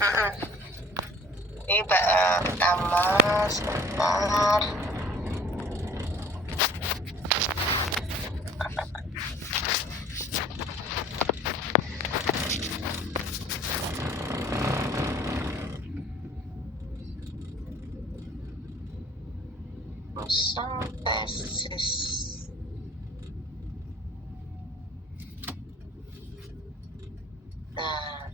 Ini pertama sebentar. Proposal tesis. Nah,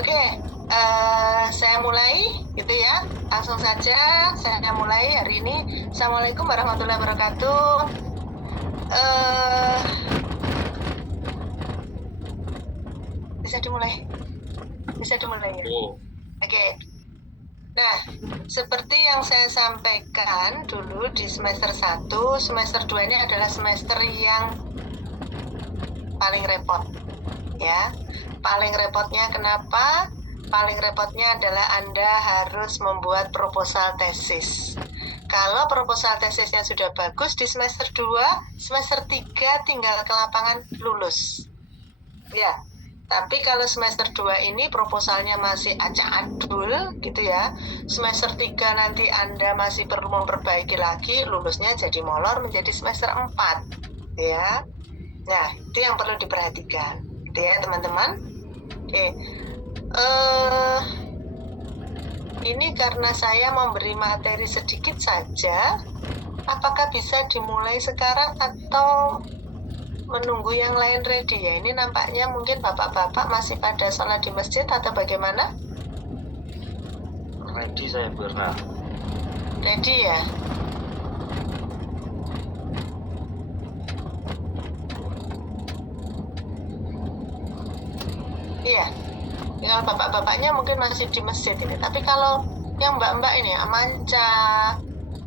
oke, saya mulai gitu ya. Langsung saja saya mulai hari ini. Assalamualaikum warahmatullahi wabarakatuh. Bisa dimulai ya. Oke. Nah, seperti yang saya sampaikan dulu di semester 1, semester 2 ini adalah semester yang paling repot ya. Paling repotnya kenapa? Paling repotnya adalah Anda harus membuat proposal tesis. Kalau proposal tesisnya sudah bagus di semester 2, semester 3 tinggal ke lapangan lulus. Ya. Tapi kalau semester 2 ini proposalnya masih acak-adul gitu ya. Semester 3 nanti Anda masih perlu memperbaiki lagi, lulusnya jadi molor menjadi semester 4 ya. Nah, itu yang perlu diperhatikan gitu ya teman-teman. Oke. Ini karena saya memberi materi sedikit saja, apakah bisa dimulai sekarang atau menunggu yang lain ready ya? Ini nampaknya mungkin bapak-bapak masih pada sholat di masjid atau bagaimana? Ready saya pernah. Ready ya? Iya. Kalau bapak-bapaknya mungkin masih di masjid ini. Tapi kalau yang mbak-mbak ini, Amanca,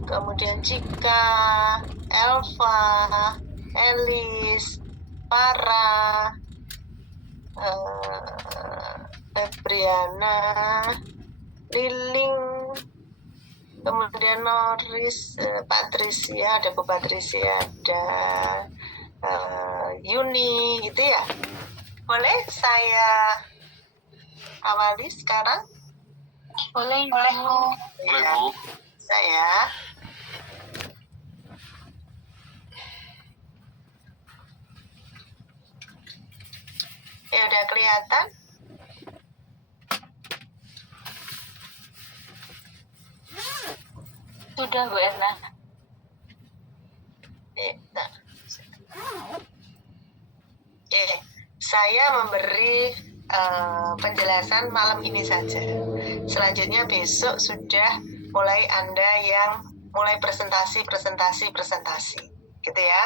kemudian Cika, Elva, Elis, Farah, Febriana, Liling, kemudian Noris, Patricia, ada Bu Patricia, ada Yuni, gitu ya. Boleh saya awali sekarang? Boleh, Bu. Boleh, Bu. Saya. Ya udah kelihatan? Sudah, Bu Erna. Oke, saya memberi penjelasan malam ini saja. Selanjutnya besok sudah mulai Anda yang mulai presentasi, gitu ya.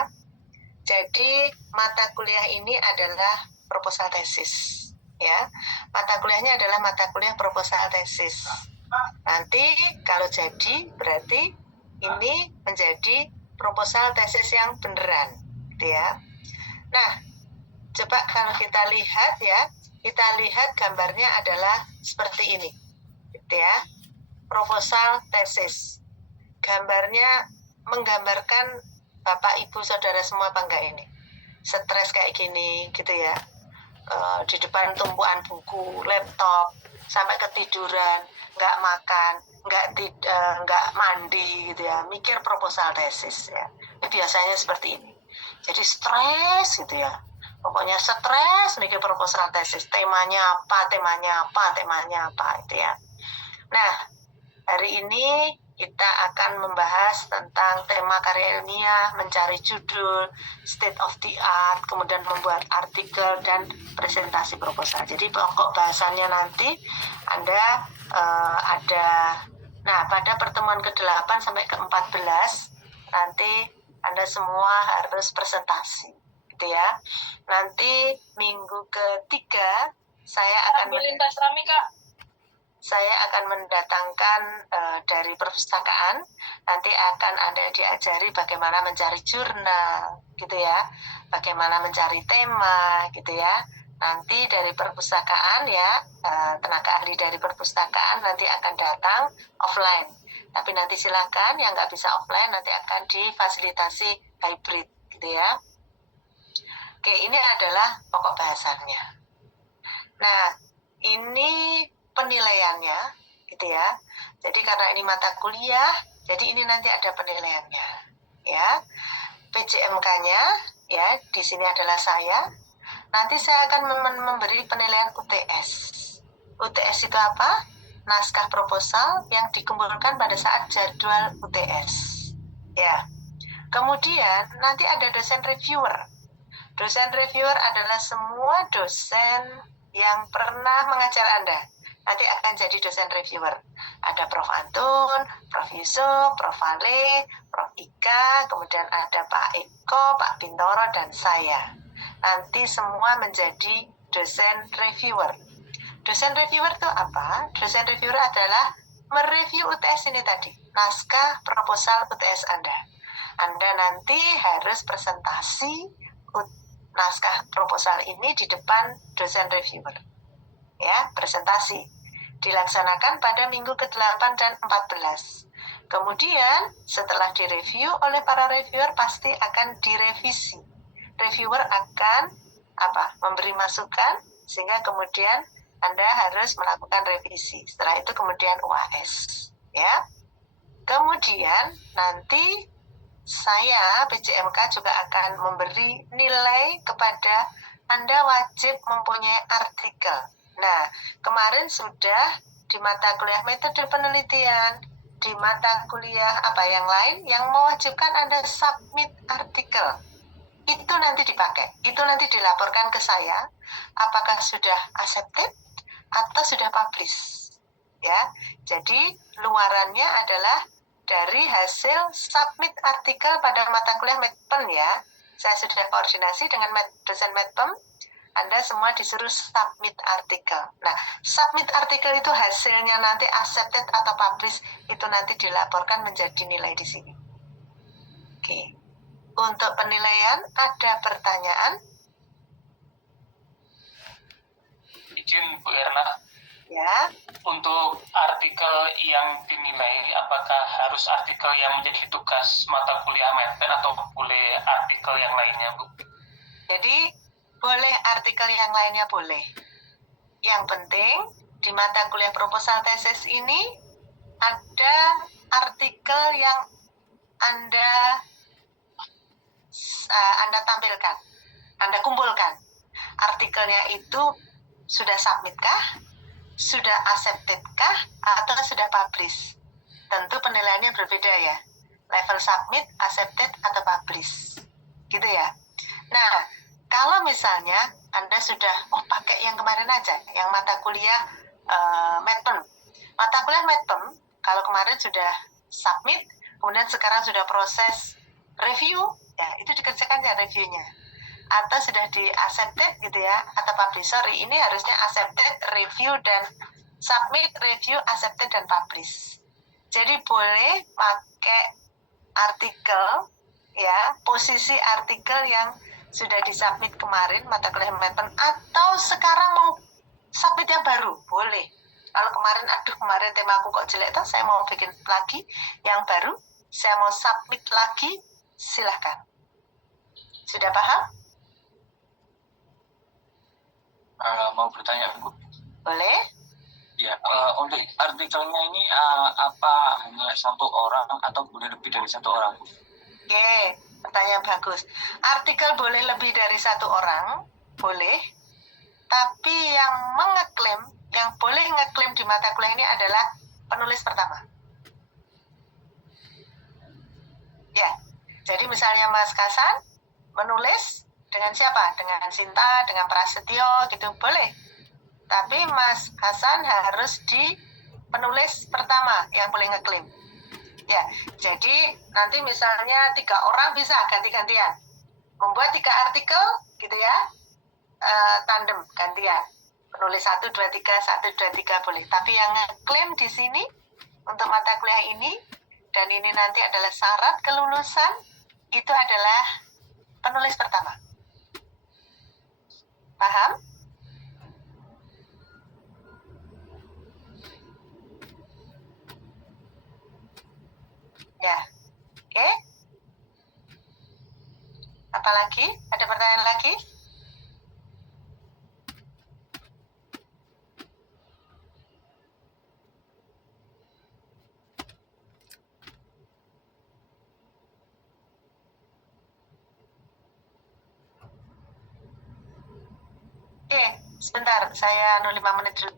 Jadi mata kuliah ini adalah proposal tesis, ya. Mata kuliahnya adalah mata kuliah proposal tesis. Nanti kalau jadi berarti ini menjadi proposal tesis yang beneran, gitu ya. Nah, coba kalau kita lihat ya, kita lihat gambarnya adalah seperti ini, gitu ya. Proposal tesis. Gambarnya menggambarkan Bapak, Ibu, Saudara semua apa enggak ini? Stres kayak gini gitu ya. Di depan tumpuan buku, laptop, sampai ketiduran, nggak makan, nggak mandi gitu ya, mikir proposal tesis ya. Ini biasanya seperti ini. Jadi stres gitu ya. Pokoknya stres mikir proposal tesis, temanya apa itu ya. Nah, hari ini kita akan membahas tentang tema karya ilmiah, mencari judul, state of the art, kemudian membuat artikel dan presentasi proposal. Jadi pokok bahasannya nanti Anda pada pertemuan ke-8 sampai ke-14 nanti Anda semua harus presentasi, gitu ya. Nanti minggu ke-3 saya akan mendatangkan dari perpustakaan. Nanti akan Anda diajari bagaimana mencari jurnal, gitu ya, bagaimana mencari tema, gitu ya. Nanti dari perpustakaan ya, tenaga ahli dari perpustakaan nanti akan datang offline. Tapi nanti silakan yang nggak bisa offline nanti akan difasilitasi hybrid, gitu ya. Oke, ini adalah pokok bahasannya. Nah, ini penilaiannya, gitu ya. Jadi karena ini mata kuliah, jadi ini nanti ada penilaiannya, ya. PJMK-nya, ya, di sini adalah saya. Nanti saya akan memberi penilaian UTS. UTS itu apa? Naskah proposal yang dikumpulkan pada saat jadwal UTS, ya. Kemudian nanti ada dosen reviewer. Dosen reviewer adalah semua dosen yang pernah mengajar Anda. Nanti akan jadi dosen reviewer. Ada Prof. Antun, Prof. Yusuf, Prof. Vale, Prof. Ika, kemudian ada Pak Eko, Pak Bintoro, dan saya. Nanti semua menjadi dosen reviewer. Dosen reviewer itu apa? Dosen reviewer adalah mereview UTS ini tadi, naskah proposal UTS Anda. Anda nanti harus presentasi naskah proposal ini di depan dosen reviewer. Ya, presentasi. Dilaksanakan pada minggu ke-8 dan 14. Kemudian setelah direview oleh para reviewer pasti akan direvisi. Reviewer akan memberi masukan sehingga kemudian Anda harus melakukan revisi. Setelah itu kemudian UAS, ya. Kemudian nanti saya PJMK juga akan memberi nilai kepada Anda wajib mempunyai artikel. Nah, kemarin sudah di mata kuliah metode penelitian, di mata kuliah yang lain yang mewajibkan Anda submit artikel. Itu nanti dipakai, itu nanti dilaporkan ke saya apakah sudah accepted atau sudah publish. Ya. Jadi, luarannya adalah dari hasil submit artikel pada mata kuliah MEDPEN ya. Saya sudah koordinasi dengan dosen MEDPEN. Anda semua disuruh submit artikel. Nah, submit artikel itu hasilnya nanti accepted atau publish, itu nanti dilaporkan menjadi nilai di sini. Oke. Untuk penilaian, ada pertanyaan? Izin Bu Erna. Ya. Untuk artikel yang dinilai, apakah harus artikel yang menjadi tugas mata kuliah MEDPEN atau boleh artikel yang lainnya, Bu? Jadi, boleh artikel yang lainnya boleh. Yang penting di mata kuliah proposal tesis ini ada artikel yang Anda tampilkan, Anda kumpulkan. Artikelnya itu sudah submit kah? Sudah accepted kah? Atau sudah publish? Tentu penilaiannya berbeda ya. Level submit, accepted, atau publish. Gitu ya. Nah, kalau misalnya Anda sudah, pakai yang kemarin aja, yang mata kuliah MEDPEN. Mata kuliah MEDPEN, kalau kemarin sudah submit, kemudian sekarang sudah proses review, ya itu dikerjakan ya reviewnya. Atau sudah di-accepted gitu ya, atau publish. Sorry, ini harusnya accepted, review, dan submit, review, accepted, dan publish. Jadi boleh pakai artikel, ya, posisi artikel yang sudah disubmit kemarin mata kuliah MEDPEN atau sekarang mau submit yang baru, boleh. Kalau kemarin tema aku kok jelek tuh, saya mau bikin lagi yang baru, saya mau submit lagi Silahkan. Sudah paham? Mau bertanya, Bu? Boleh? Ya, untuk artikelnya ini apa hanya satu orang atau boleh lebih dari satu orang? Oke, pertanyaan bagus. Artikel boleh lebih dari satu orang, boleh. Tapi yang mengeklaim, yang boleh ngeklaim di mata kuliah ini adalah penulis pertama. Ya, jadi misalnya Mas Kasan menulis dengan siapa? Dengan Sinta, dengan Prasetyo, gitu boleh. Tapi Mas Hasan harus di penulis pertama yang boleh ngeklaim. Ya, jadi nanti misalnya 3 orang bisa ganti-gantian membuat 3 artikel, gitu ya, tandem gantian. Penulis 1, 2, 3, 1, 2, 3 boleh. Tapi yang ngeklaim di sini untuk mata kuliah ini dan ini nanti adalah syarat kelulusan itu adalah penulis pertama. Paham? Ya, oke. Apalagi? Ada pertanyaan lagi? Oke, sebentar. Saya 5 menit dulu.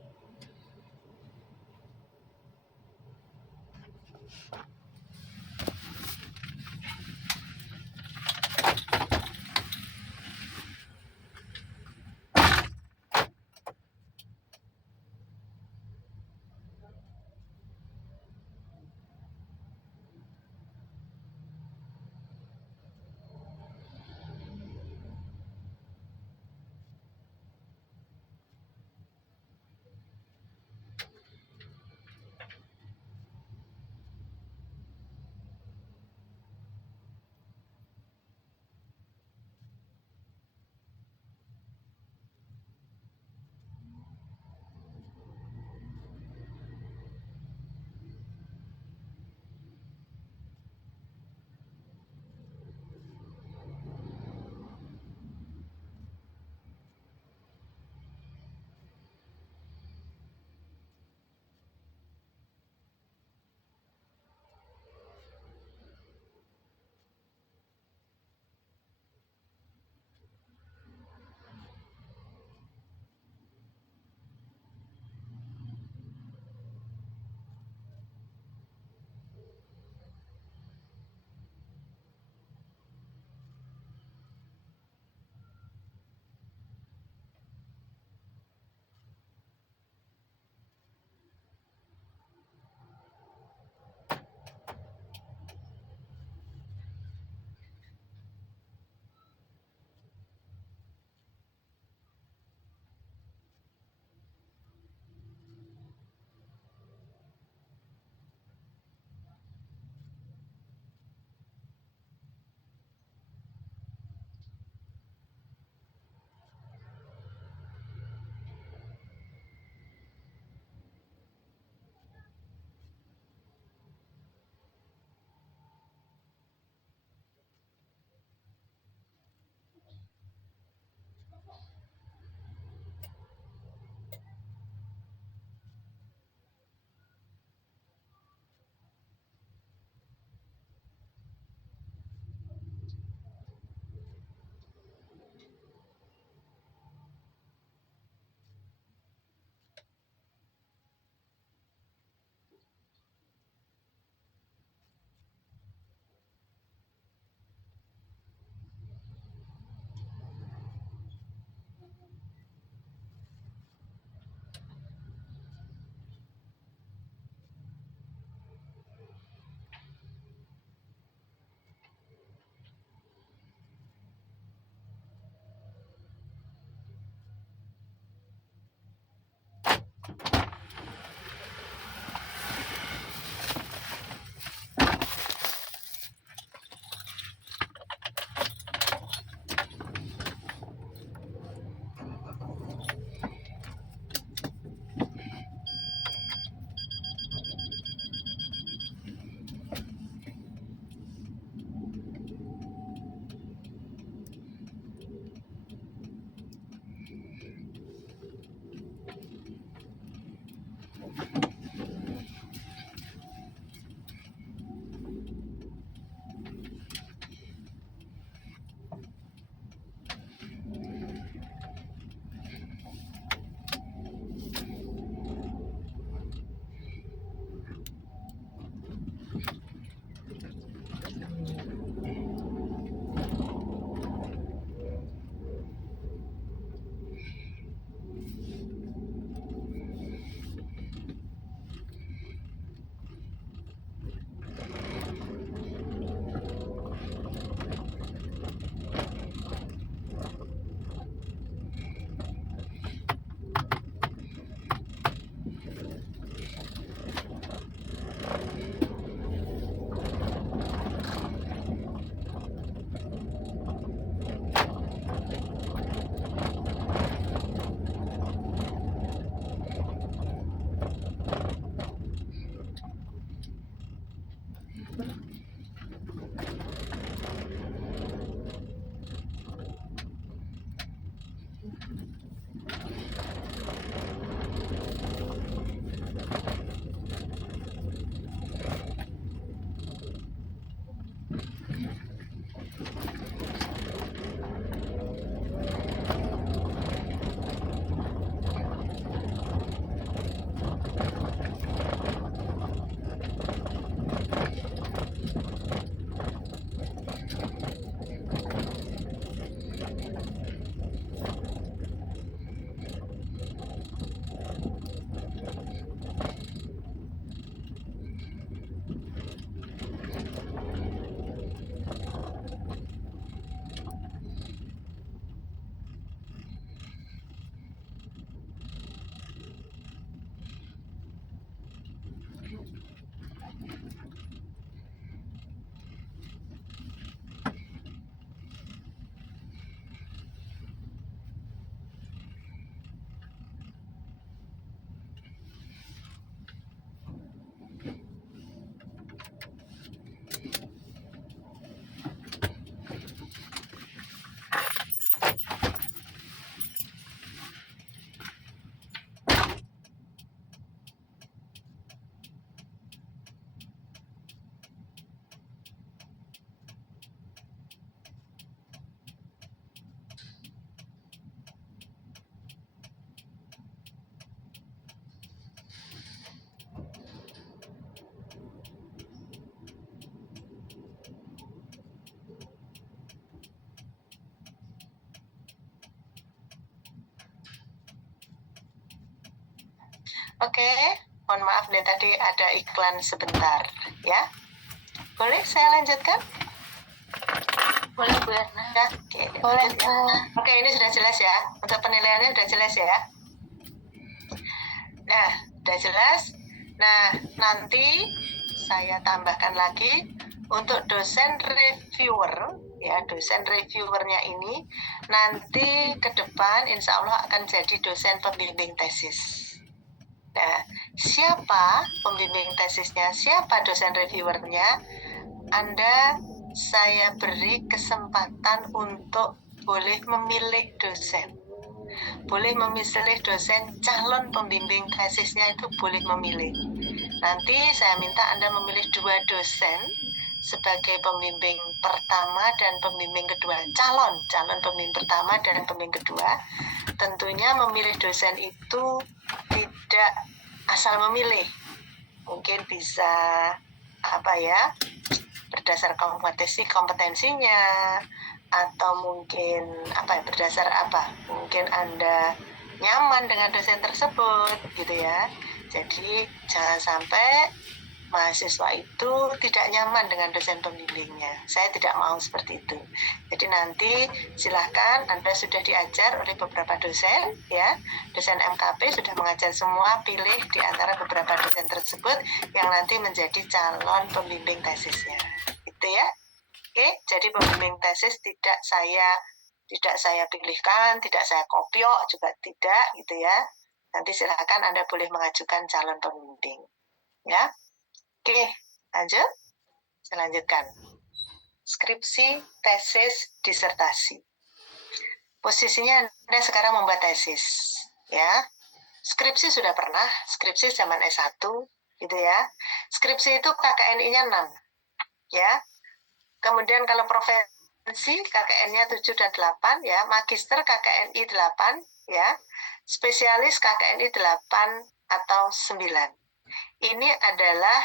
Oke, mohon maaf nih tadi ada iklan sebentar ya. Boleh saya lanjutkan? Boleh Bu Erna. Ya, oke. Boleh lanjut ya. Bu. Oke, ini sudah jelas ya. Untuk penilaiannya sudah jelas ya. Nah, sudah jelas. Nah, nanti saya tambahkan lagi untuk dosen reviewer, ya dosen reviewernya ini nanti ke depan insya Allah akan jadi dosen pembimbing tesis. Nah, siapa pembimbing tesisnya, siapa dosen reviewernya, Anda saya beri kesempatan untuk boleh memilih dosen. Boleh memilih dosen, calon pembimbing tesisnya itu boleh memilih. Nanti saya minta Anda memilih 2 dosen sebagai pembimbing pertama dan pembimbing kedua. Calon pembimbing pertama dan pembimbing kedua. Tentunya memilih dosen itu tidak asal memilih. Mungkin bisa berdasar kompetensinya, atau mungkin berdasar mungkin Anda nyaman dengan dosen tersebut gitu ya. Jadi jangan sampai mahasiswa itu tidak nyaman dengan dosen pembimbingnya. Saya tidak mau seperti itu. Jadi nanti silahkan, Anda sudah diajar oleh beberapa dosen ya, dosen MKP sudah mengajar semua, pilih di antara beberapa dosen tersebut yang nanti menjadi calon pembimbing tesisnya. Itu ya. Oke, jadi pembimbing tesis tidak saya pilihkan, tidak saya kopiok juga tidak gitu ya. Nanti silakan Anda boleh mengajukan calon pembimbing. Ya. Oke, lanjut. Saya lanjutkan. Skripsi, tesis, disertasi. Posisinya Anda sekarang membuat tesis, ya. Skripsi sudah pernah, skripsi zaman S1 gitu ya. Skripsi itu KKNI-nya 6. Ya. Kemudian kalau profesi KKN-nya 7 dan 8 ya, magister KKNI 8 ya, spesialis KKNI 8 atau 9. Ini adalah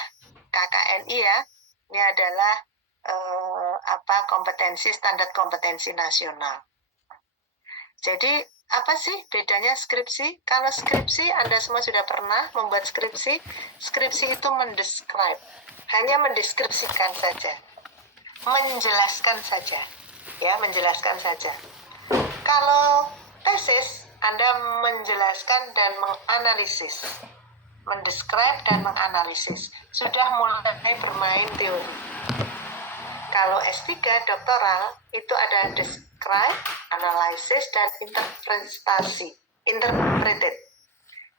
KKNI ya, ini adalah kompetensi, standar kompetensi nasional. Jadi apa sih bedanya skripsi? Kalau skripsi Anda semua sudah pernah membuat skripsi, skripsi itu mendescribe, hanya mendeskripsikan saja, menjelaskan saja, ya menjelaskan saja. Kalau tesis Anda menjelaskan dan menganalisis, mendescribe dan menganalisis, sudah mulai bermain teori. Kalau S3 doktoral itu ada describe, analisis, dan interpretasi, interpreted.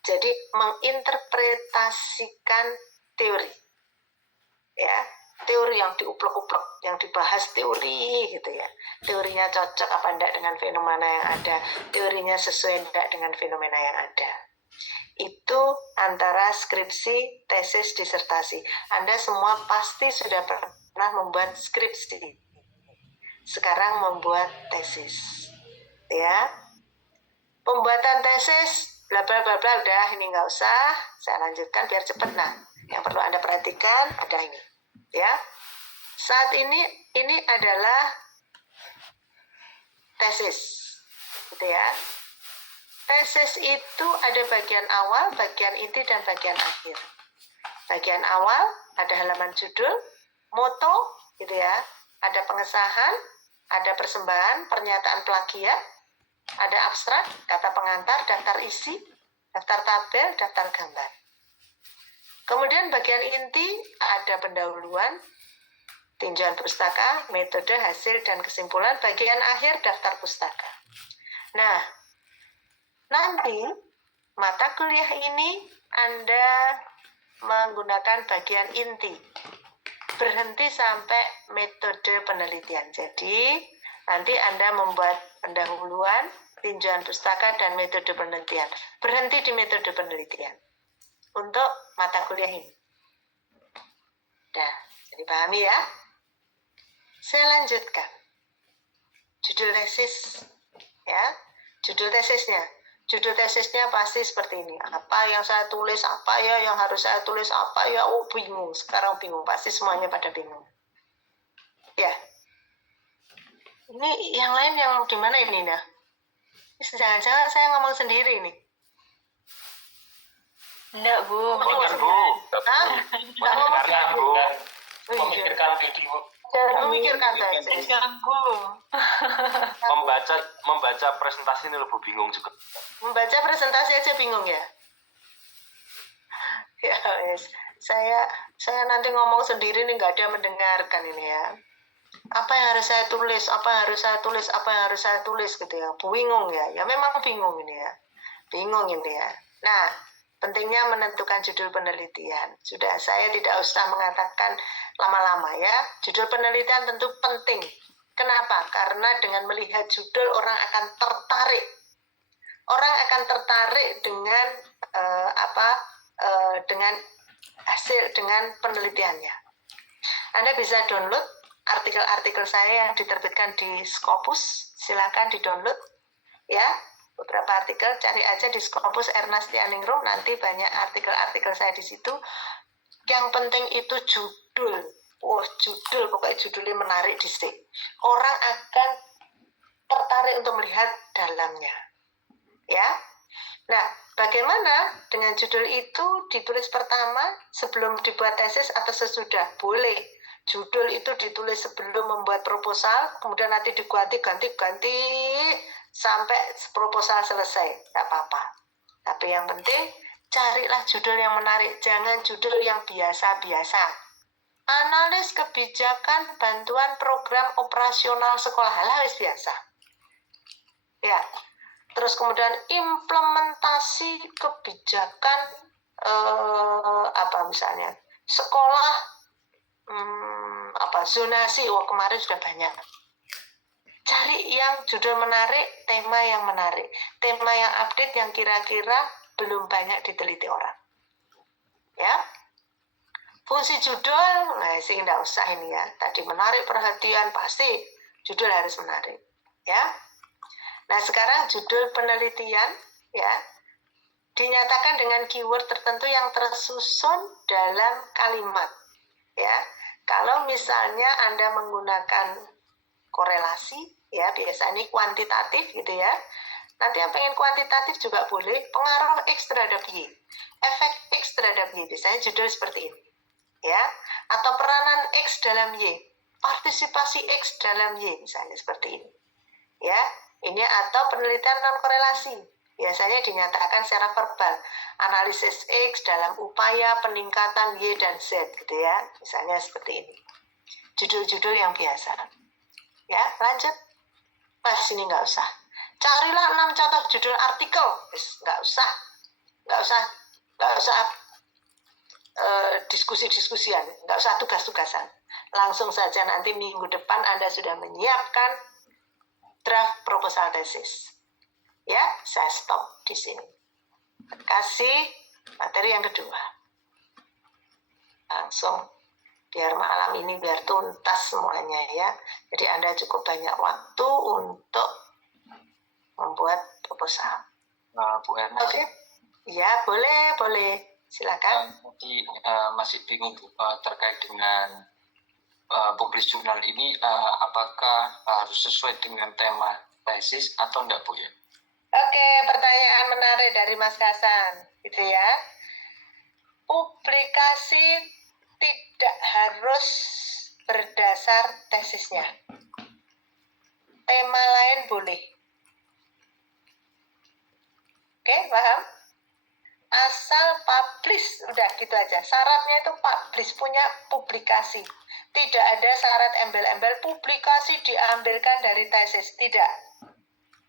Jadi menginterpretasikan teori, ya teori yang diuplek-uplek, yang dibahas teori gitu ya. Teorinya cocok apa enggak dengan fenomena yang ada, teorinya sesuai enggak dengan fenomena yang ada. Itu antara skripsi, tesis, disertasi. Anda semua pasti sudah pernah membuat skripsi. Sekarang membuat tesis. Ya. Pembuatan tesis, bla bla bla bla, udah ini nggak usah. Saya lanjutkan biar cepat. Nah, yang perlu Anda perhatikan ada ini. Ya. Saat ini adalah tesis. Gitu ya. Tesis itu ada bagian awal, bagian inti, dan bagian akhir. Bagian awal ada halaman judul, moto, gitu ya. Ada pengesahan, ada persembahan, pernyataan plagiat, ada abstrak, kata pengantar, daftar isi, daftar tabel, daftar gambar. Kemudian bagian inti ada pendahuluan, tinjauan pustaka, metode, hasil, dan kesimpulan. Bagian akhir daftar pustaka. Nah, nanti mata kuliah ini Anda menggunakan bagian inti. Berhenti sampai metode penelitian. Jadi nanti Anda membuat pendahuluan, tinjauan pustaka, dan metode penelitian. Berhenti di metode penelitian untuk mata kuliah ini. Nah, jadi pahami ya? Saya lanjutkan. Judul tesis, ya. Judul tesisnya. Judul tesisnya pasti seperti ini. Apa yang saya tulis, apa ya yang harus saya tulis, apa ya, bingung. Sekarang bingung, pasti semuanya pada bingung. Ya. Ini yang lain yang di mana ini, nah? Jangan-jangan saya ngomong sendiri nih. Enggak, Bu. Bukan Bu. Hah? Nggak ngomong Memikirkan Bu. Dan Oh, iya. memikirkan video. Memikirkan tesis. Ganggu. Membaca presentasi ini lebih bingung juga. Membaca presentasi aja bingung ya. Ya wes, saya nanti ngomong sendiri nih, nggak ada mendengarkan ini ya. Apa yang harus saya tulis, apa yang harus saya tulis, apa yang harus saya tulis gitu ya. Bingung ya, ya memang bingung ini ya. Bingung ini ya. Nah, pentingnya menentukan judul penelitian. Sudah, saya tidak usah mengatakan lama-lama ya. Judul penelitian tentu penting. Kenapa? Karena dengan melihat judul orang akan tertarik. Orang akan tertarik dengan dengan hasil, dengan penelitiannya. Anda bisa download artikel-artikel saya yang diterbitkan di Scopus. Silakan di-download ya. Beberapa artikel, cari aja di Scopus Ernastia-Ningrum, nanti banyak artikel-artikel saya di situ. Yang penting itu judul. Judul, pokoknya judulnya menarik dhisik. Orang akan tertarik untuk melihat dalamnya. Ya. Nah, bagaimana dengan judul itu ditulis pertama sebelum dibuat tesis atau sesudah? Boleh. Judul itu ditulis sebelum membuat proposal, kemudian nanti diganti sampai proposal selesai, tidak apa-apa. Tapi yang penting, carilah judul yang menarik, jangan judul yang biasa-biasa. Analis kebijakan bantuan program operasional sekolah, halus biasa. Ya, terus kemudian implementasi kebijakan misalnya sekolah zonasi. Kemarin sudah banyak. Cari yang judul menarik, tema yang menarik, tema yang update yang kira-kira belum banyak diteliti orang. Ya, fungsi judul, sih nggak usah ini ya. Tadi menarik perhatian, pasti judul harus menarik. Ya. Nah, sekarang judul penelitian ya dinyatakan dengan keyword tertentu yang tersusun dalam kalimat. Ya, kalau misalnya Anda menggunakan korelasi, ya biasanya kuantitatif gitu ya. Nanti yang pengen kuantitatif juga boleh. Pengaruh X terhadap Y, efek X terhadap Y, biasanya judul seperti ini. Ya, atau peranan X dalam Y, partisipasi X dalam Y, misalnya seperti ini. Ya, ini atau penelitian non korelasi, biasanya dinyatakan secara verbal, analisis X dalam upaya peningkatan Y dan Z gitu ya, misalnya seperti ini. Judul-judul yang biasa. Ya, lanjut. Pas ini nggak usah. Carilah 6 contoh judul artikel, nggak usah diskusi-diskusian, nggak usah tugas-tugasan. Langsung saja nanti minggu depan Anda sudah menyiapkan draft proposal tesis. Ya, saya stop di sini. Kasih materi yang kedua. Langsung, biar malam ini biar tuntas semuanya ya. Jadi Anda cukup banyak waktu untuk membuat proposal. Bu Erna. Oke. Ya, boleh. Silakan. Tadi masih bingung Bu, terkait dengan publish jurnal ini, apakah harus sesuai dengan tema tesis atau enggak Bu ya? Oke, pertanyaan menarik dari Mas Hasan, gitu ya. Publikasi tidak harus berdasar tesisnya. Tema lain boleh. Oke, paham? Asal publish, udah gitu aja. Syaratnya itu publish, punya publikasi. Tidak ada syarat embel-embel publikasi diambilkan dari tesis, tidak.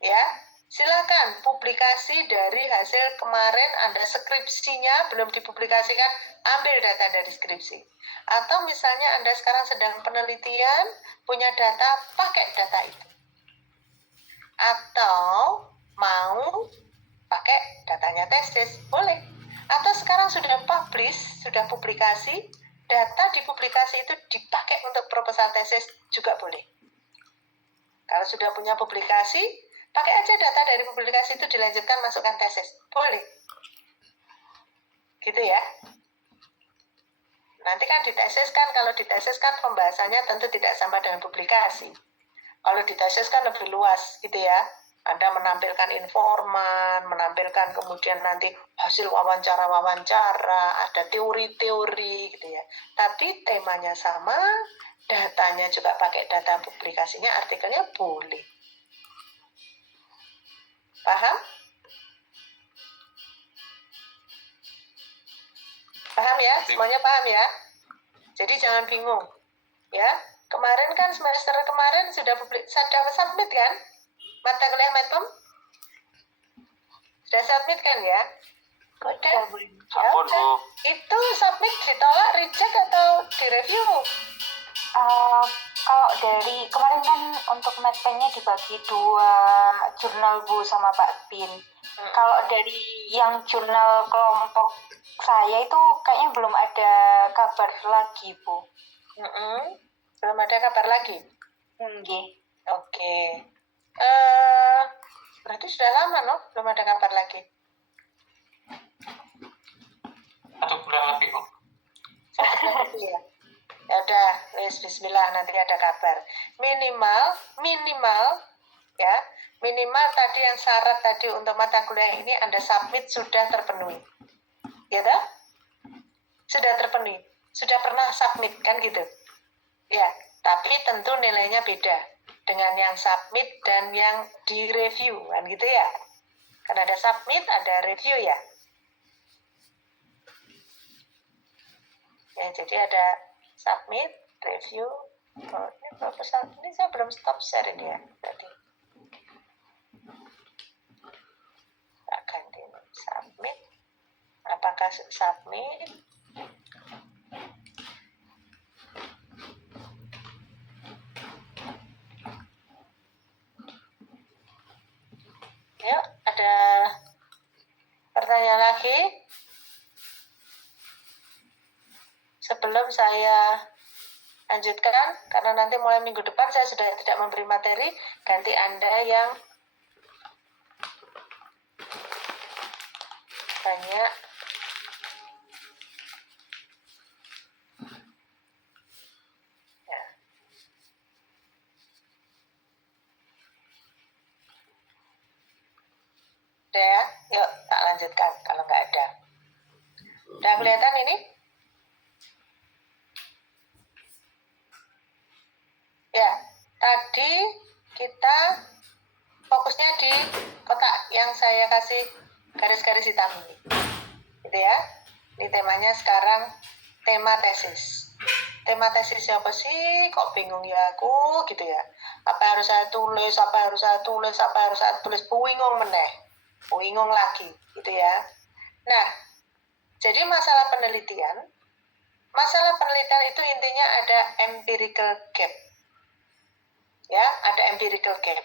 Ya, silakan publikasi dari hasil kemarin Anda skripsinya belum dipublikasikan, ambil data dari skripsi. Atau misalnya Anda sekarang sedang penelitian, punya data, pakai data itu. Atau mau pakai datanya tesis, boleh. Atau sekarang sudah publish, sudah publikasi, data di publikasi itu dipakai untuk proposal tesis juga boleh. Kalau sudah punya publikasi, pakai aja data dari publikasi itu dilanjutkan masukkan tesis, boleh. Gitu ya. Nanti kan ditesis kan, kalau ditesis kan pembahasannya tentu tidak sama dengan publikasi. Kalau ditesis kan lebih luas gitu ya. Anda menampilkan informan, menampilkan kemudian nanti hasil wawancara-wawancara, ada teori-teori gitu ya. Tapi temanya sama, datanya juga pakai data publikasinya, artikelnya boleh. Paham? Paham ya? Semuanya paham ya? Jadi jangan bingung. Ya, kemarin kan semester kemarin sudah submit kan? Mata kuliah Medcom? Sudah submit kan ya? Udah. Ya Ampun, udah. Bu. Itu submit ditolak, reject atau direview? Kalau dari kemarin kan untuk medpennya dibagi 2 jurnal Bu sama Pak Bin. Kalau dari yang jurnal kelompok saya itu kayaknya belum ada kabar lagi Bu. Belum ada kabar lagi? Nggih. Oke. Berarti sudah lama no? Belum ada kabar lagi. 1 bulan lebih Bu. Ya. Ya udah, bismillah nanti ada kabar. Minimal ya, minimal tadi yang syarat tadi untuk mata kuliah ini Anda submit sudah terpenuhi. Ya toh? Sudah terpenuhi. Sudah pernah submit kan gitu. Ya, tapi tentu nilainya beda dengan yang submit dan yang direview kan gitu ya. Kan ada submit, ada review ya. Ya, jadi ada submit, review. Oh, ini proposal ini saya belum stop share ini ya. Berarti tak ganti submit. Apakah submit? Yuk, ada pertanyaan lagi? Sebelum saya lanjutkan, karena nanti mulai minggu depan saya sudah tidak memberi materi, ganti Anda yang banyak ya. Udah ya, yuk tak lanjutkan kalau nggak ada. Udah kelihatan ini? Ya, tadi kita fokusnya di kotak yang saya kasih garis-garis hitam ini. Gitu ya. Ini temanya sekarang tema tesis. Tema tesis siapa sih? Kok bingung ya aku gitu ya. Apa harus saya tulis, apa harus saya tulis, apa harus saya tulis. Bingung meneh. Bingung lagi gitu ya. Nah, jadi masalah penelitian itu intinya ada empirical gap. Ya, ada empirical gap.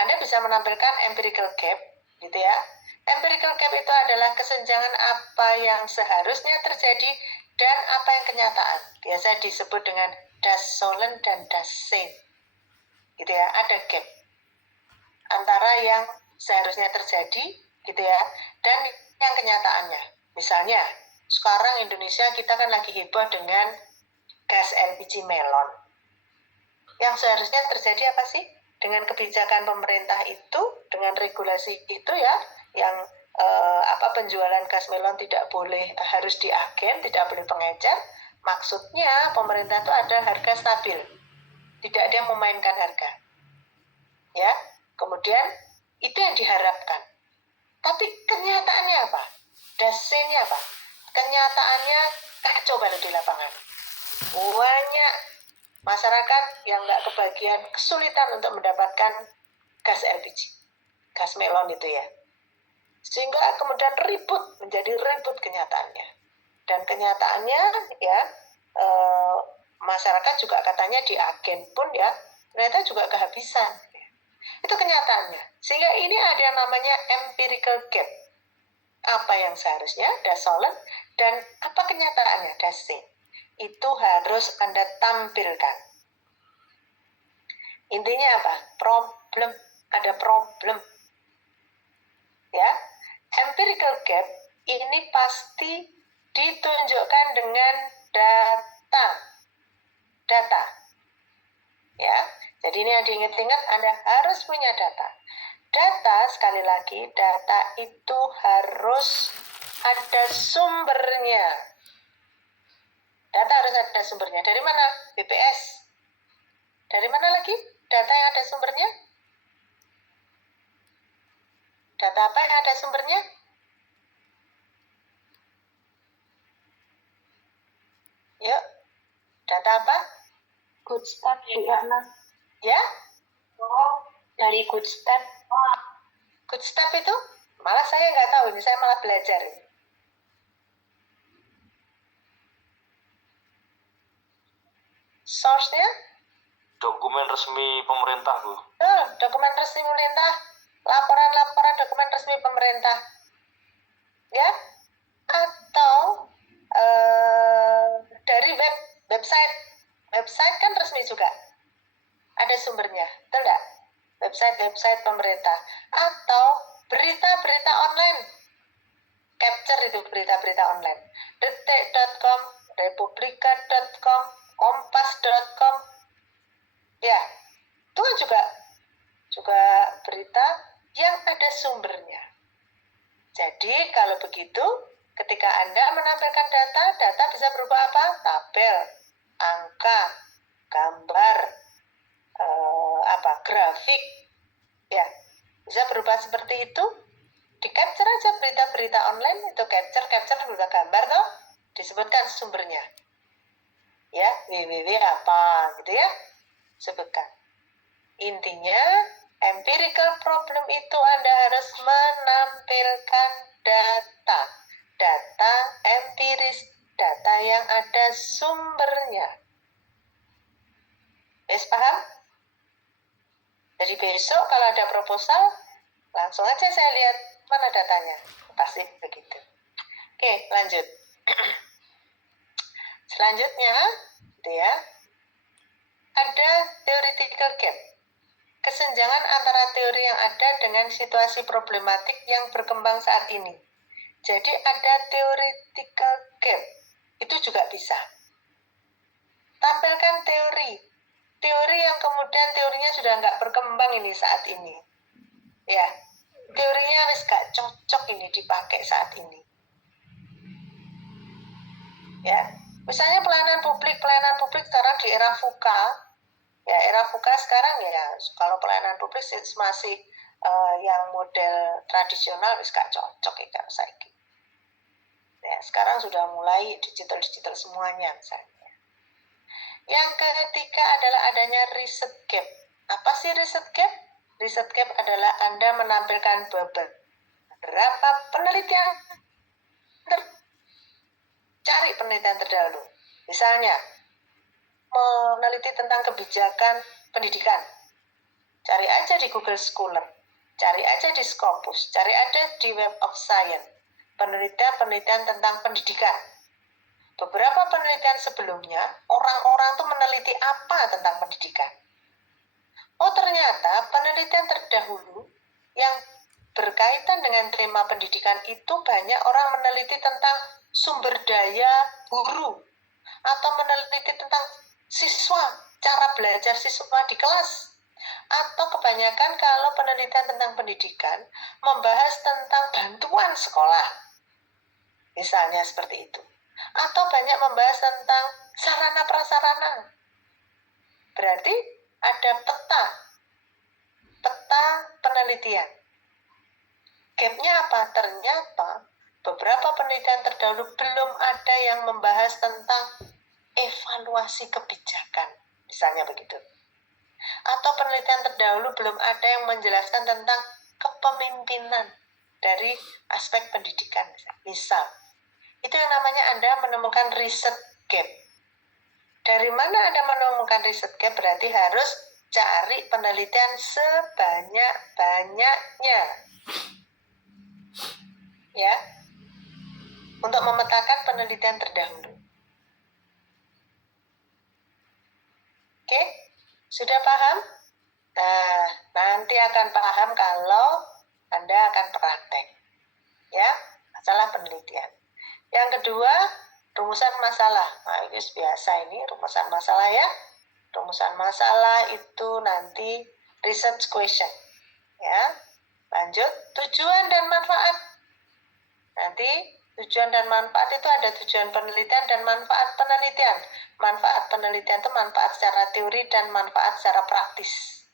Anda bisa menampilkan empirical gap, gitu ya. Empirical gap itu adalah kesenjangan apa yang seharusnya terjadi dan apa yang kenyataan. Biasa disebut dengan das Sollen dan das Sein. Gitu ya, ada gap antara yang seharusnya terjadi, gitu ya, dan yang kenyataannya. Misalnya, sekarang Indonesia kita kan lagi heboh dengan gas LPG melon. Yang seharusnya terjadi apa sih? Dengan kebijakan pemerintah itu, dengan regulasi itu ya, yang penjualan gas melon tidak boleh, harus di agen, tidak boleh pengecer. Maksudnya pemerintah itu ada harga stabil, tidak ada yang memainkan harga. Ya, kemudian itu yang diharapkan. Tapi kenyataannya apa? Dasarnya apa? Kenyataannya kacau balau di lapangan. Banyak masyarakat yang nggak kebagian, kesulitan untuk mendapatkan gas LPG, gas melon itu ya. Sehingga kemudian menjadi ribut kenyataannya. Dan kenyataannya ya, masyarakat juga katanya di agen pun ya, ternyata juga kehabisan. Itu kenyataannya. Sehingga ini ada yang namanya empirical gap. Apa yang seharusnya, das Sollen, dan apa kenyataannya, das Sein. Itu harus Anda tampilkan. Intinya apa? Ada problem. Ya, empirical gap ini pasti ditunjukkan dengan data. Ya, jadi ini yang diingat-ingat, Anda harus punya data. Data, sekali lagi, data itu harus ada sumbernya. Data harus ada sumbernya. Dari mana? BPS. Dari mana lagi data yang ada sumbernya? Data apa yang ada sumbernya? Yuk, data apa? Good step Bu Erna. Ya, Dari good step. good step itu? Malah saya nggak tahu, ini saya malah belajar. Source-nya? Dokumen resmi pemerintah, Bu. Dokumen resmi pemerintah, laporan-laporan dokumen resmi pemerintah. Ya, atau dari website. Website kan resmi juga. Ada sumbernya, betul nggak? Website pemerintah. Atau berita-berita online. Capture itu berita-berita online. Detik.com, republika.com, kompas.com. Ya, itu juga berita yang ada sumbernya. Jadi kalau begitu, ketika Anda menampilkan data bisa berupa apa? Tabel, angka, gambar, grafik. Ya, bisa berupa seperti itu. Di capture aja berita-berita online, itu capture berupa gambar toh, disebutkan sumbernya. Ya, www apa gitu ya. Sebutkan. Intinya, empirical problem itu Anda harus menampilkan data empiris, data yang ada sumbernya. Yes, paham? Jadi besok kalau ada proposal, langsung aja saya lihat mana datanya. Pasti begitu. Oke, lanjut. Selanjutnya, gitu ya. Ada theoretical gap. Kesenjangan antara teori yang ada dengan situasi problematik yang berkembang saat ini. Jadi ada theoretical gap. Itu juga bisa. Tampilkan teori yang kemudian teorinya sudah nggak berkembang ini saat ini. Ya, teorinya wis gak cocok ini dipakai saat ini. Ya, misalnya pelayanan publik sekarang di era VUCA. Ya, era VUCA sekarang ya, kalau pelayanan publik masih yang model tradisional wis gak cocok ya kalau saiki. Ya, sekarang sudah mulai digital semuanya misalnya. Yang ketiga adalah adanya riset gap. Apa sih riset gap? Riset gap adalah Anda menampilkan beberapa penelitian cari penelitian terdahulu. Misalnya, meneliti tentang kebijakan pendidikan. Cari aja di Google Scholar, cari aja di Scopus, cari aja di Web of Science. Penelitian tentang pendidikan. Beberapa penelitian sebelumnya, orang-orang tuh meneliti apa tentang pendidikan. Oh, ternyata penelitian terdahulu yang berkaitan dengan tema pendidikan itu banyak orang meneliti tentang sumber daya guru atau meneliti tentang siswa, cara belajar siswa di kelas. Atau kebanyakan kalau penelitian tentang pendidikan membahas tentang bantuan sekolah. Misalnya seperti itu. Atau banyak membahas tentang sarana prasarana. Berarti ada peta penelitian. Gapnya apa? Ternyata beberapa penelitian terdahulu belum ada yang membahas tentang evaluasi kebijakan, misalnya begitu. Atau penelitian terdahulu belum ada yang menjelaskan tentang kepemimpinan dari aspek pendidikan, misal. Itu yang namanya Anda menemukan riset gap. Dari mana Anda menemukan riset gap? Berarti harus cari penelitian sebanyak-banyaknya. Ya. Untuk memetakan penelitian terdahulu. Oke? Sudah paham? Nah, nanti akan paham kalau Anda akan praktek. Ya, masalah penelitian. Yang kedua, rumusan masalah. Nah, ini biasa ini rumusan masalah ya. Rumusan masalah itu nanti research question. Ya. Lanjut, tujuan dan manfaat. Nanti tujuan dan manfaat itu ada tujuan penelitian dan manfaat penelitian. Manfaat penelitian itu manfaat secara teori dan manfaat secara praktis.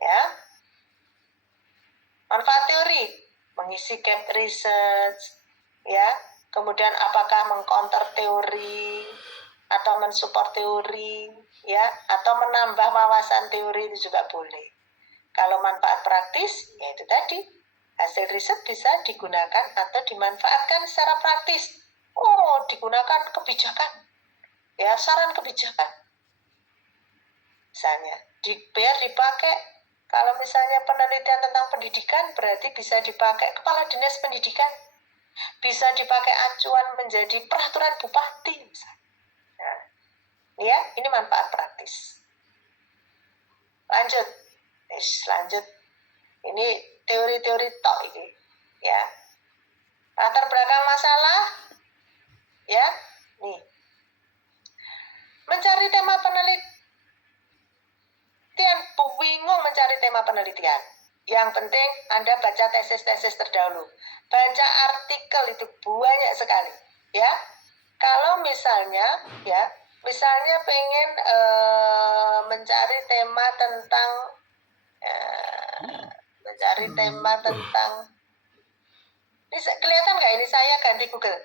Ya. Manfaat teori, mengisi gap research, ya. Kemudian apakah mengcounter teori atau mensupport teori, ya, atau menambah wawasan teori itu juga boleh. Kalau manfaat praktis, ya itu tadi, hasil riset bisa digunakan atau dimanfaatkan secara praktis. Oh, digunakan kebijakan, ya, saran kebijakan. Misalnya, biar dipakai, kalau misalnya penelitian tentang pendidikan, berarti bisa dipakai kepala dinas pendidikan, bisa dipakai acuan menjadi peraturan bupati, misalnya. Nah, ya, ini manfaat praktis. Lanjut. Lanjut. Ini teori-teori tok ini, ya. Latar belakang masalah, ya. Nih. Mencari tema penelitian, bingung mencari tema penelitian. Yang penting Anda baca tesis-tesis terdahulu. Baca artikel itu banyak sekali, ya. Kalau misalnya, ya, misalnya pengen mencari tema tentang ini kelihatan nggak ini saya ganti Google?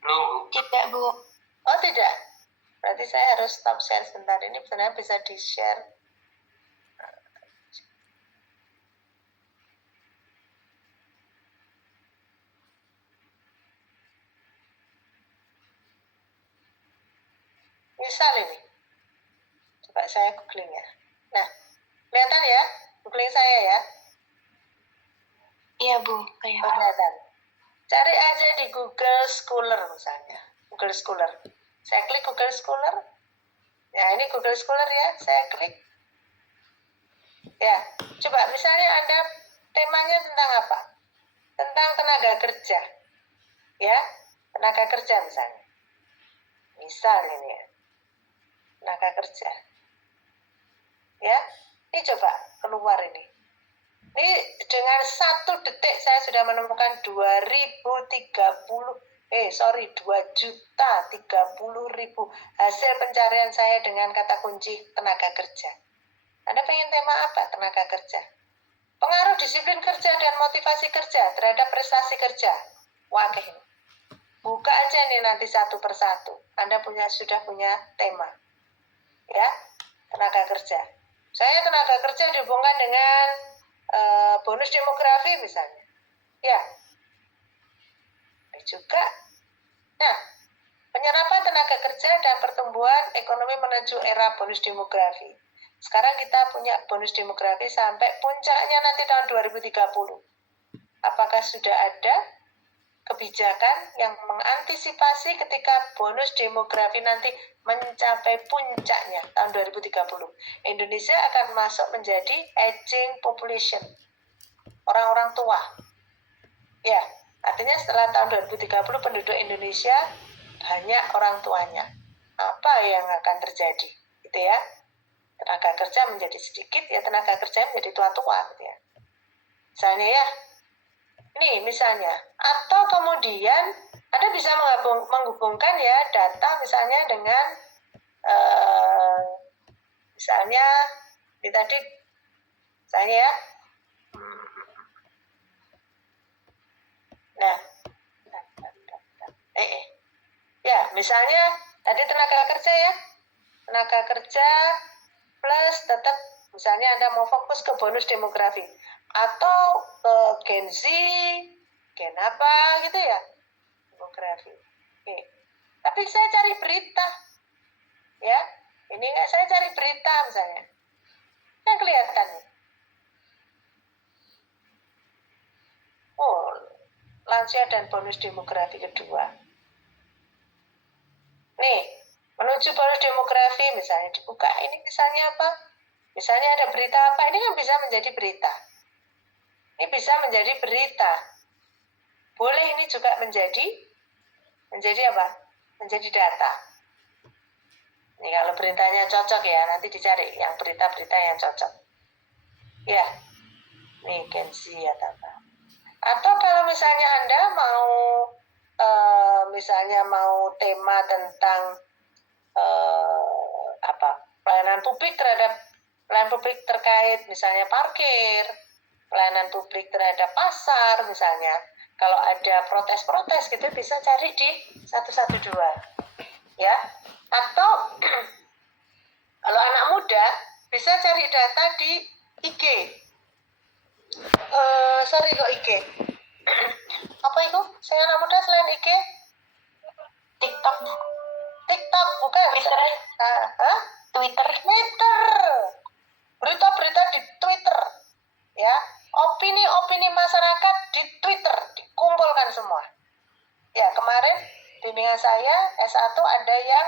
Belum. Tidak, Bu. Oh tidak, berarti saya harus stop share sebentar. Ini sebenarnya bisa di share. Misal ini, coba saya googling ya. Nah, kelihatan ya, googling saya ya. Iya, Bu. Kelihatan. Cari aja di Google Scholar misalnya. Google Scholar. Saya klik Google Scholar. Ya, ini Google Scholar ya. Saya klik. Ya, coba misalnya Anda temanya tentang apa? Tentang tenaga kerja. Ya, tenaga kerja misalnya. Misal ini ya. Tenaga kerja. Ya, ini coba keluar ini. Ini dengan 1 detik saya sudah menemukan 2.030.000 hasil pencarian saya dengan kata kunci tenaga kerja. Anda pengen tema apa? Tenaga kerja. Pengaruh disiplin kerja dan motivasi kerja terhadap prestasi kerja. Wah, ini. Buka aja nih nanti satu persatu. Anda sudah punya tema. Ya, tenaga kerja. Saya tenaga kerja dihubungkan dengan bonus demografi misalnya, ya. Juga, nah, penyerapan tenaga kerja dan pertumbuhan ekonomi menuju era bonus demografi. Sekarang kita punya bonus demografi sampai puncaknya nanti tahun 2030. Apakah sudah ada kebijakan yang mengantisipasi ketika bonus demografi nanti mencapai puncaknya tahun 2030. Indonesia akan masuk menjadi aging population. Orang-orang tua. Ya, artinya setelah tahun 2030 penduduk Indonesia banyak orang tuanya. Apa yang akan terjadi? Gitu ya. Tenaga kerja menjadi sedikit, ya tenaga kerja menjadi tua-tua gitu ya. Misalnya ya, nih misalnya, atau kemudian Anda bisa menghubungkan ya data misalnya dengan misalnya ini tadi misalnya ya, nah ya misalnya tadi tenaga kerja ya, tenaga kerja plus tetap misalnya Anda mau fokus ke bonus demografi atau ke Gen Z, Gen apa gitu ya, demografi. Oke. Tapi saya cari berita, ya. Ini nggak saya cari berita misalnya, yang kelihatan. Oh, lansia dan bonus demografi kedua. Nih, menuju bonus demografi misalnya dibuka. Ini misalnya apa? Misalnya ada berita apa? Ini kan bisa menjadi berita. Ini bisa menjadi berita. Boleh ini juga menjadi apa? Menjadi data. Ini kalau beritanya cocok ya, nanti dicari yang berita-berita yang cocok. Ya, vacancy atau apa. Atau kalau misalnya Anda mau misalnya mau tema tentang pelayanan publik terkait misalnya parkir, pelayanan publik terhadap pasar misalnya. Kalau ada protes-protes gitu bisa cari di 112 ya. Atau kalau anak muda bisa cari data di IG. Sorry kok IG. Apa itu? Saya anak muda selain IG? TikTok, bukan? Twitter. Twitter. Berita-berita di Twitter. Ya, opini-opini masyarakat di Twitter dikumpulkan semua. Ya, kemarin bimbingan saya S1 ada yang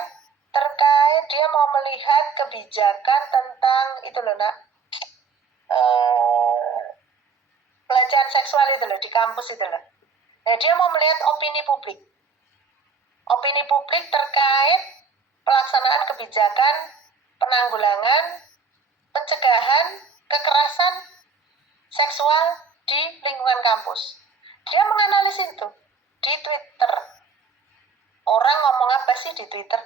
terkait dia mau melihat kebijakan tentang itu loh nak, pelecehan seksual itu loh di kampus itu loh. Nah, dia mau melihat opini publik terkait pelaksanaan kebijakan penanggulangan pencegahan kekerasan seksual di lingkungan kampus. Dia menganalisis itu di Twitter. Orang ngomong apa sih di Twitter?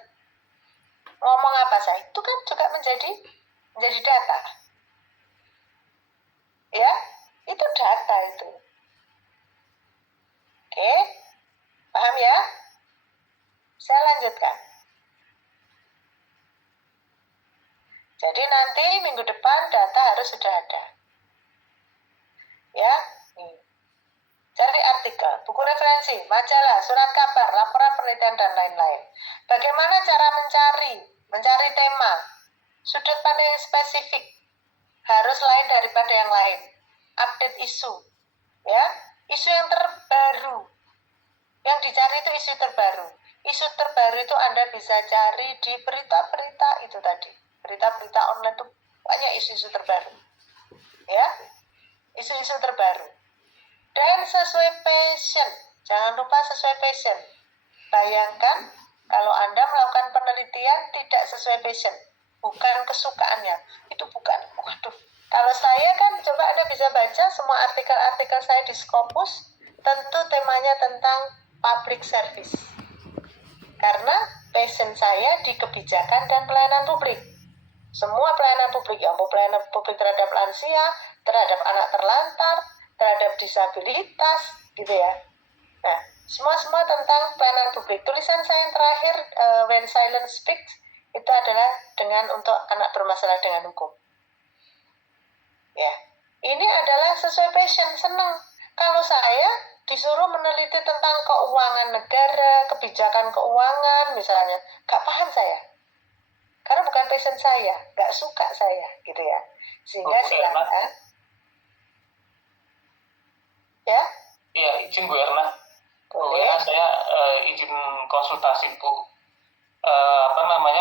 Ngomong apa sih? Itu kan juga menjadi data. Ya, itu data itu. Oke, paham ya? Saya lanjutkan. Jadi nanti minggu depan data harus sudah ada. Ya, cari artikel, buku referensi, majalah, surat kabar, laporan penelitian dan lain-lain. Bagaimana cara mencari tema, sudut pandang yang spesifik, harus lain daripada yang lain. Update isu, ya, isu yang terbaru. Yang dicari itu isu terbaru. Isu terbaru itu Anda bisa cari di berita-berita itu tadi. Berita-berita online itu banyak isu-isu terbaru. Ya, isu-isu terbaru. Dan sesuai passion. Jangan lupa sesuai passion. Bayangkan kalau Anda melakukan penelitian tidak sesuai passion. Bukan kesukaannya. Itu bukan. Waduh. Kalau saya kan, coba Anda bisa baca semua artikel-artikel saya di Scopus. Tentu temanya tentang public service. Karena passion saya di kebijakan dan pelayanan publik. Semua pelayanan publik, ya, pelayanan publik terhadap lansia, terhadap anak terlantar, terhadap disabilitas, gitu ya. Nah, semua tentang pelayanan publik. Tulisan saya yang terakhir, When Silence Speaks, itu adalah dengan untuk anak bermasalah dengan hukum. Ya, ini adalah sesuai passion, senang. Kalau saya disuruh meneliti tentang keuangan negara, kebijakan keuangan misalnya, gak paham saya. Karena bukan passion saya, gak suka saya, gitu ya. Sehingga silakan. Ya? Iya, izin Bu Erna. Bu Erna, saya izin konsultasi Bu.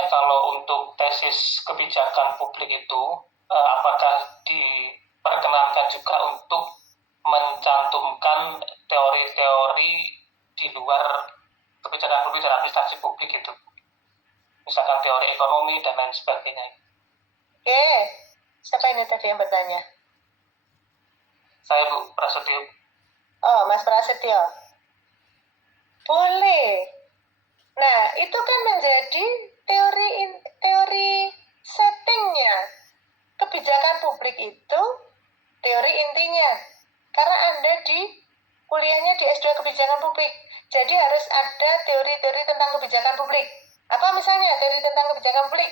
Kalau untuk tesis kebijakan publik itu, apakah diperkenankan juga untuk mencantumkan teori-teori di luar kebijakan publik dan administrasi publik itu? Misalkan teori ekonomi dan lain sebagainya. Oke, siapa ini tadi yang bertanya? Saya Bu Prasetyo. Oh, Mas Prasetyo. Boleh. Nah, itu kan menjadi teori settingnya. Kebijakan publik itu teori intinya. Karena Anda di kuliahnya di S2 kebijakan publik. Jadi harus ada teori-teori tentang kebijakan publik. Apa misalnya teori tentang kebijakan publik?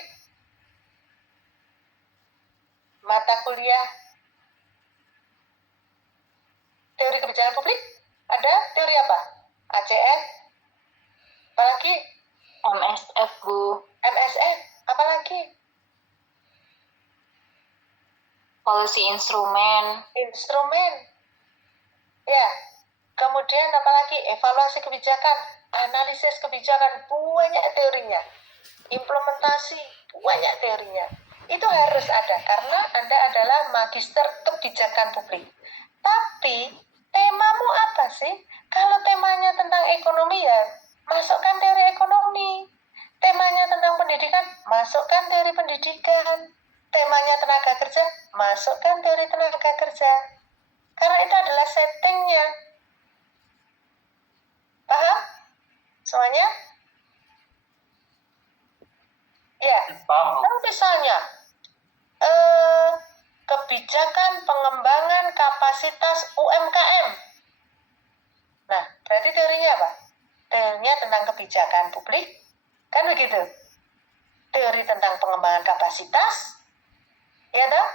Mata kuliah teori kebijakan publik? Ada teori apa? ACN? Apalagi? MSF, Bu. MSF? Apalagi? Policy instrumen. Ya. Kemudian apalagi? Evaluasi kebijakan, analisis kebijakan, banyak teorinya. Implementasi, banyak teorinya. Itu harus ada karena Anda adalah magister kebijakan publik. Tapi temamu apa sih? Kalau temanya tentang ekonomi ya masukkan teori ekonomi. Temanya tentang pendidikan, masukkan teori pendidikan. Temanya tenaga kerja, masukkan teori tenaga kerja. Karena itu adalah settingnya. Paham? Semuanya? Ya. Paham, Bu. Kan misalnya, kebijakan pengembangan kapasitas UMKM. Nah, berarti teorinya apa? Teorinya tentang kebijakan publik, kan begitu? Teori tentang pengembangan kapasitas, ya toh?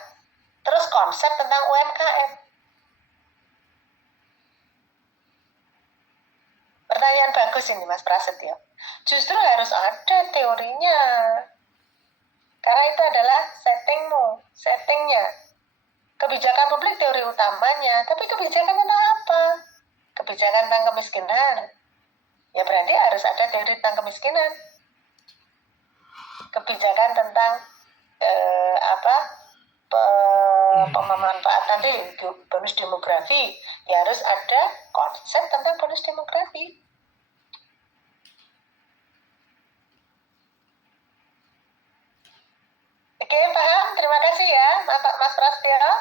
Terus konsep tentang UMKM. Pertanyaan bagus ini, Mas Prasetyo. Justru harus ada teorinya. Karena itu adalah settingnya. Kebijakan publik teori utamanya, tapi kebijakan tentang apa? Kebijakan tentang kemiskinan. Ya berarti harus ada teori tentang kemiskinan. Kebijakan tentang pemanfaatan bonus demografi. Ya harus ada konsep tentang bonus demografi. Oke, paham? Terima kasih ya, Mas Prasetyo.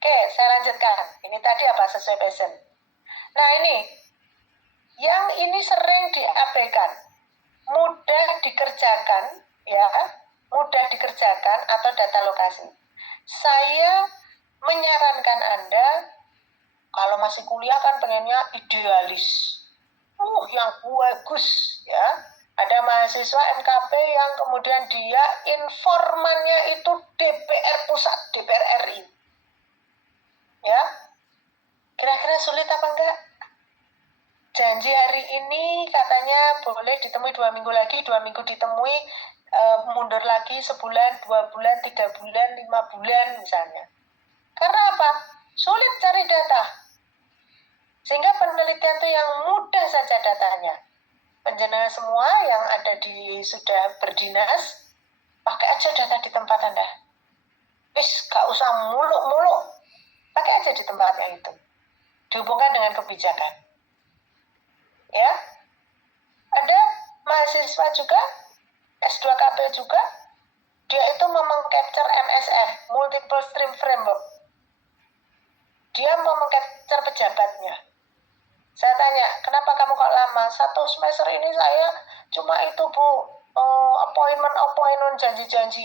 Oke, saya lanjutkan. Ini tadi apa sesuai passion. Nah ini, yang ini sering diabaikan, mudah dikerjakan, ya, mudah dikerjakan atau data lokasi. Saya menyarankan Anda, kalau masih kuliah kan pengennya idealis. Yang bagus, ya. Ada mahasiswa MKP yang kemudian dia informannya itu DPR pusat, DPR RI. Ya, kira-kira sulit apa enggak? Janji hari ini katanya boleh ditemui 2 minggu lagi, 2 minggu ditemui, mundur lagi sebulan, 2 bulan, 3 bulan, 5 bulan misalnya. Karena apa? Sulit cari data. Sehingga penelitian itu yang mudah saja datanya. Penjenengan semua yang ada di sudah berdinas, pakai aja data di tempat Anda. Gak usah muluk-muluk. Pakai aja di tempatnya itu. Dihubungkan dengan kebijakan. Ya. Ada mahasiswa juga, S2KB juga, dia itu meng-capture MSF, Multiple Stream Framework. Dia mau meng-capture pejabatnya. Saya tanya, kenapa kamu kok lama? 1 semester ini saya cuma itu, Bu, appointment, janji-janji.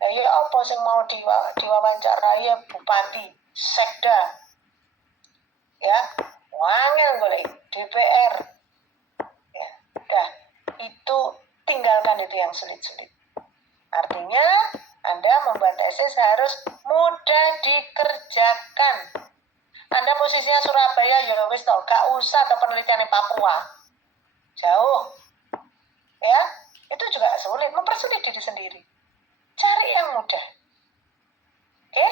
Nah, ya apa sing mau diwawancarai ya bupati, sekda. Ya, wangel golek DPR. Ya, udah. Itu tinggalkan itu yang sulit-sulit. Artinya, Anda membuat tesis harus mudah dikerjakan. Anda posisinya Surabaya, ya wis tau, gak usah atau penelitian di Papua. Jauh. Ya, itu juga sulit, mempersulit diri sendiri. Cari yang mudah. Oke?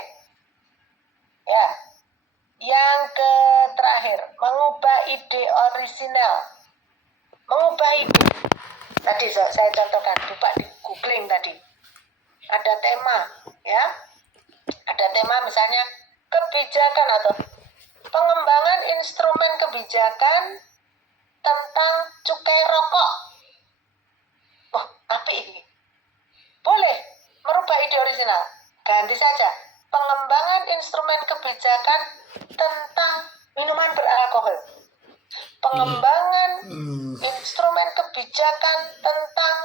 Ya. Yang terakhir, mengubah ide orisinal. Mengubah ide. Tadi saya contohkan, coba di googling tadi. Ada tema, ya. Ada tema misalnya kebijakan atau pengembangan instrumen kebijakan tentang cukai rokok. Wah, api ini. Boleh merubah ide orisinal. Ganti saja. Pengembangan instrumen kebijakan tentang minuman beralkohol. Pengembangan instrumen kebijakan tentang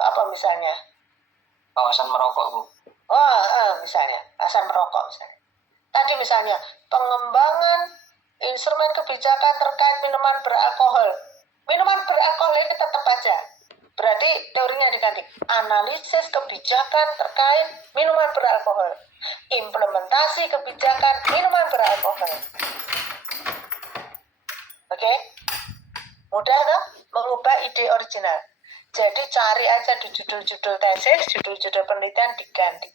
apa misalnya? Kawasan merokok, Bu. Misalnya, kawasan merokok misalnya. Tadi misalnya, pengembangan instrumen kebijakan terkait minuman beralkohol. Minuman beralkohol ini tetap aja. Berarti teorinya diganti. Analisis kebijakan terkait minuman beralkohol. Implementasi kebijakan minuman beralkohol. Oke? Mudah toh? Mengubah ide original. Jadi cari aja di judul-judul tesis, judul-judul penelitian diganti.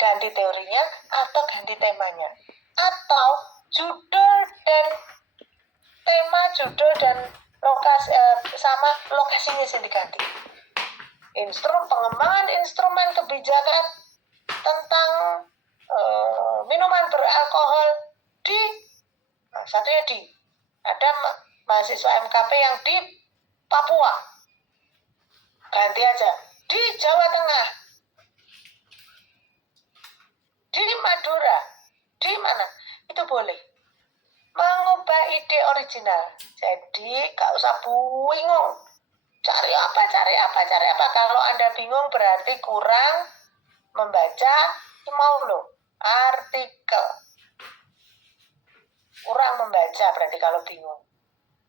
Ganti teorinya atau ganti temanya. Atau judul dan tema, judul dan lokasi sama lokasinya sih diganti. Pengembangan instrumen kebijakan tentang minuman beralkohol ada mahasiswa MKP yang di Papua. Ganti aja di Jawa Tengah. Madura. Di mana? Itu boleh. Mengubah ide original. Jadi gak usah bingung. Cari apa. Kalau Anda bingung berarti kurang membaca mau loh artikel. Kurang membaca berarti kalau bingung.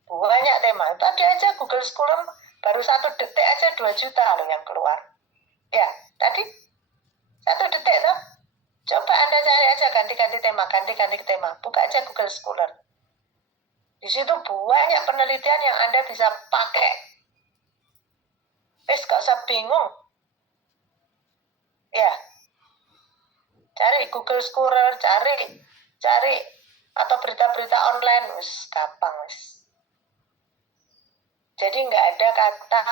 Banyak tema. Tadi aja Google Scholar baru 1 detik aja 2 juta loh yang keluar. Ya, tadi 1 detik tuh. Coba Anda cari aja ganti-ganti tema. Buka aja Google Scholar. Di situ banyak penelitian yang Anda bisa pakai. Gak usah bingung. Ya. Cari Google Scholar, cari atau berita-berita online, gampang wis. Jadi nggak ada kata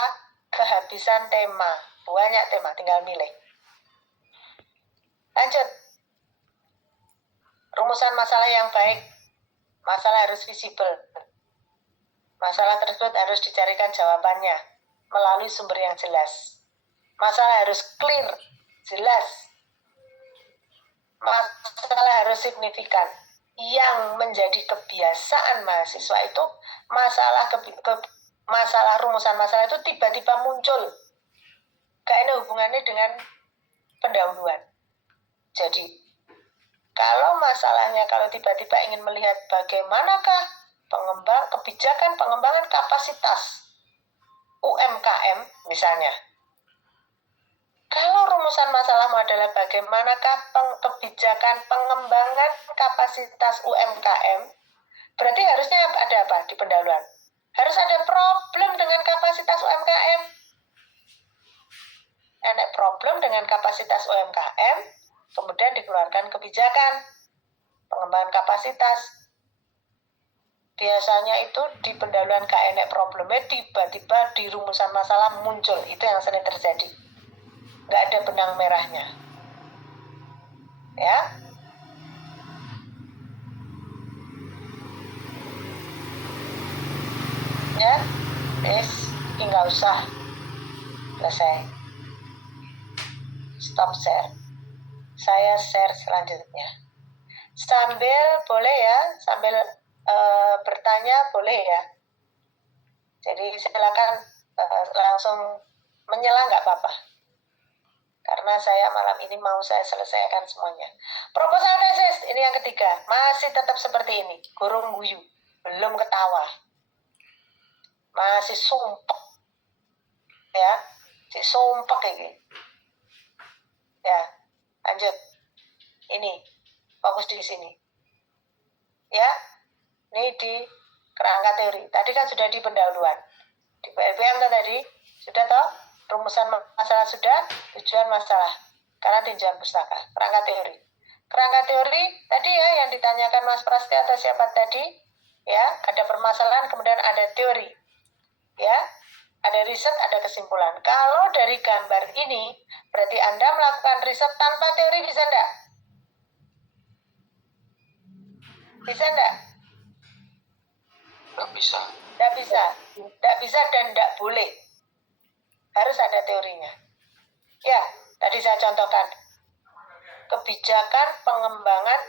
kehabisan tema. Banyak tema, tinggal milih. Lanjut. Rumusan masalah yang baik. Masalah harus visible. Masalah tersebut harus dicarikan jawabannya melalui sumber yang jelas. Masalah harus clear, jelas. Masalah harus signifikan. Yang menjadi kebiasaan mahasiswa itu masalah rumusan masalah itu tiba-tiba muncul. Gak ada hubungannya dengan pendahuluan. Jadi, kalau masalahnya kalau tiba-tiba ingin melihat bagaimanakah kebijakan pengembangan kapasitas UMKM misalnya. Kalau rumusan masalahmu adalah bagaimanakah kebijakan pengembangan kapasitas UMKM, berarti harusnya ada apa di pendahuluan? Harus ada problem dengan kapasitas UMKM. Ada problem dengan kapasitas UMKM, kemudian dikeluarkan kebijakan pengembangan kapasitas. Biasanya itu di pendahuluan KNE problemnya tiba-tiba di rumusan masalah muncul. Itu yang sering terjadi. Nggak ada benang merahnya. Ya. Ya. Nggak usah. Selesai. Stop share. Saya share selanjutnya. Sambil boleh ya, sambil bertanya boleh ya. Jadi silakan langsung menyela nggak apa-apa. Karena saya malam ini mau saya selesaikan semuanya. Proposal tesis ini yang ketiga, masih tetap seperti ini, gurung guyu, belum ketawa, masih sumpek, ya, si sumpek ini. Ya, lanjut. Ini fokus di sini. Ya. Ini di kerangka teori. Tadi kan sudah di pendahuluan. Di PLBM tadi sudah toh? Rumusan masalah sudah, tujuan masalah. Sekarang tinjauan pustaka. Kerangka teori. Kerangka teori tadi ya yang ditanyakan Mas Prasetyo atau siapa tadi? Ya, ada permasalahan kemudian ada teori. Ya, ada riset, ada kesimpulan. Kalau dari gambar ini berarti Anda melakukan riset tanpa teori bisa enggak? Bisa enggak? Tidak bisa dan tidak boleh. Harus ada teorinya. Ya, tadi saya contohkan. Kebijakan pengembangan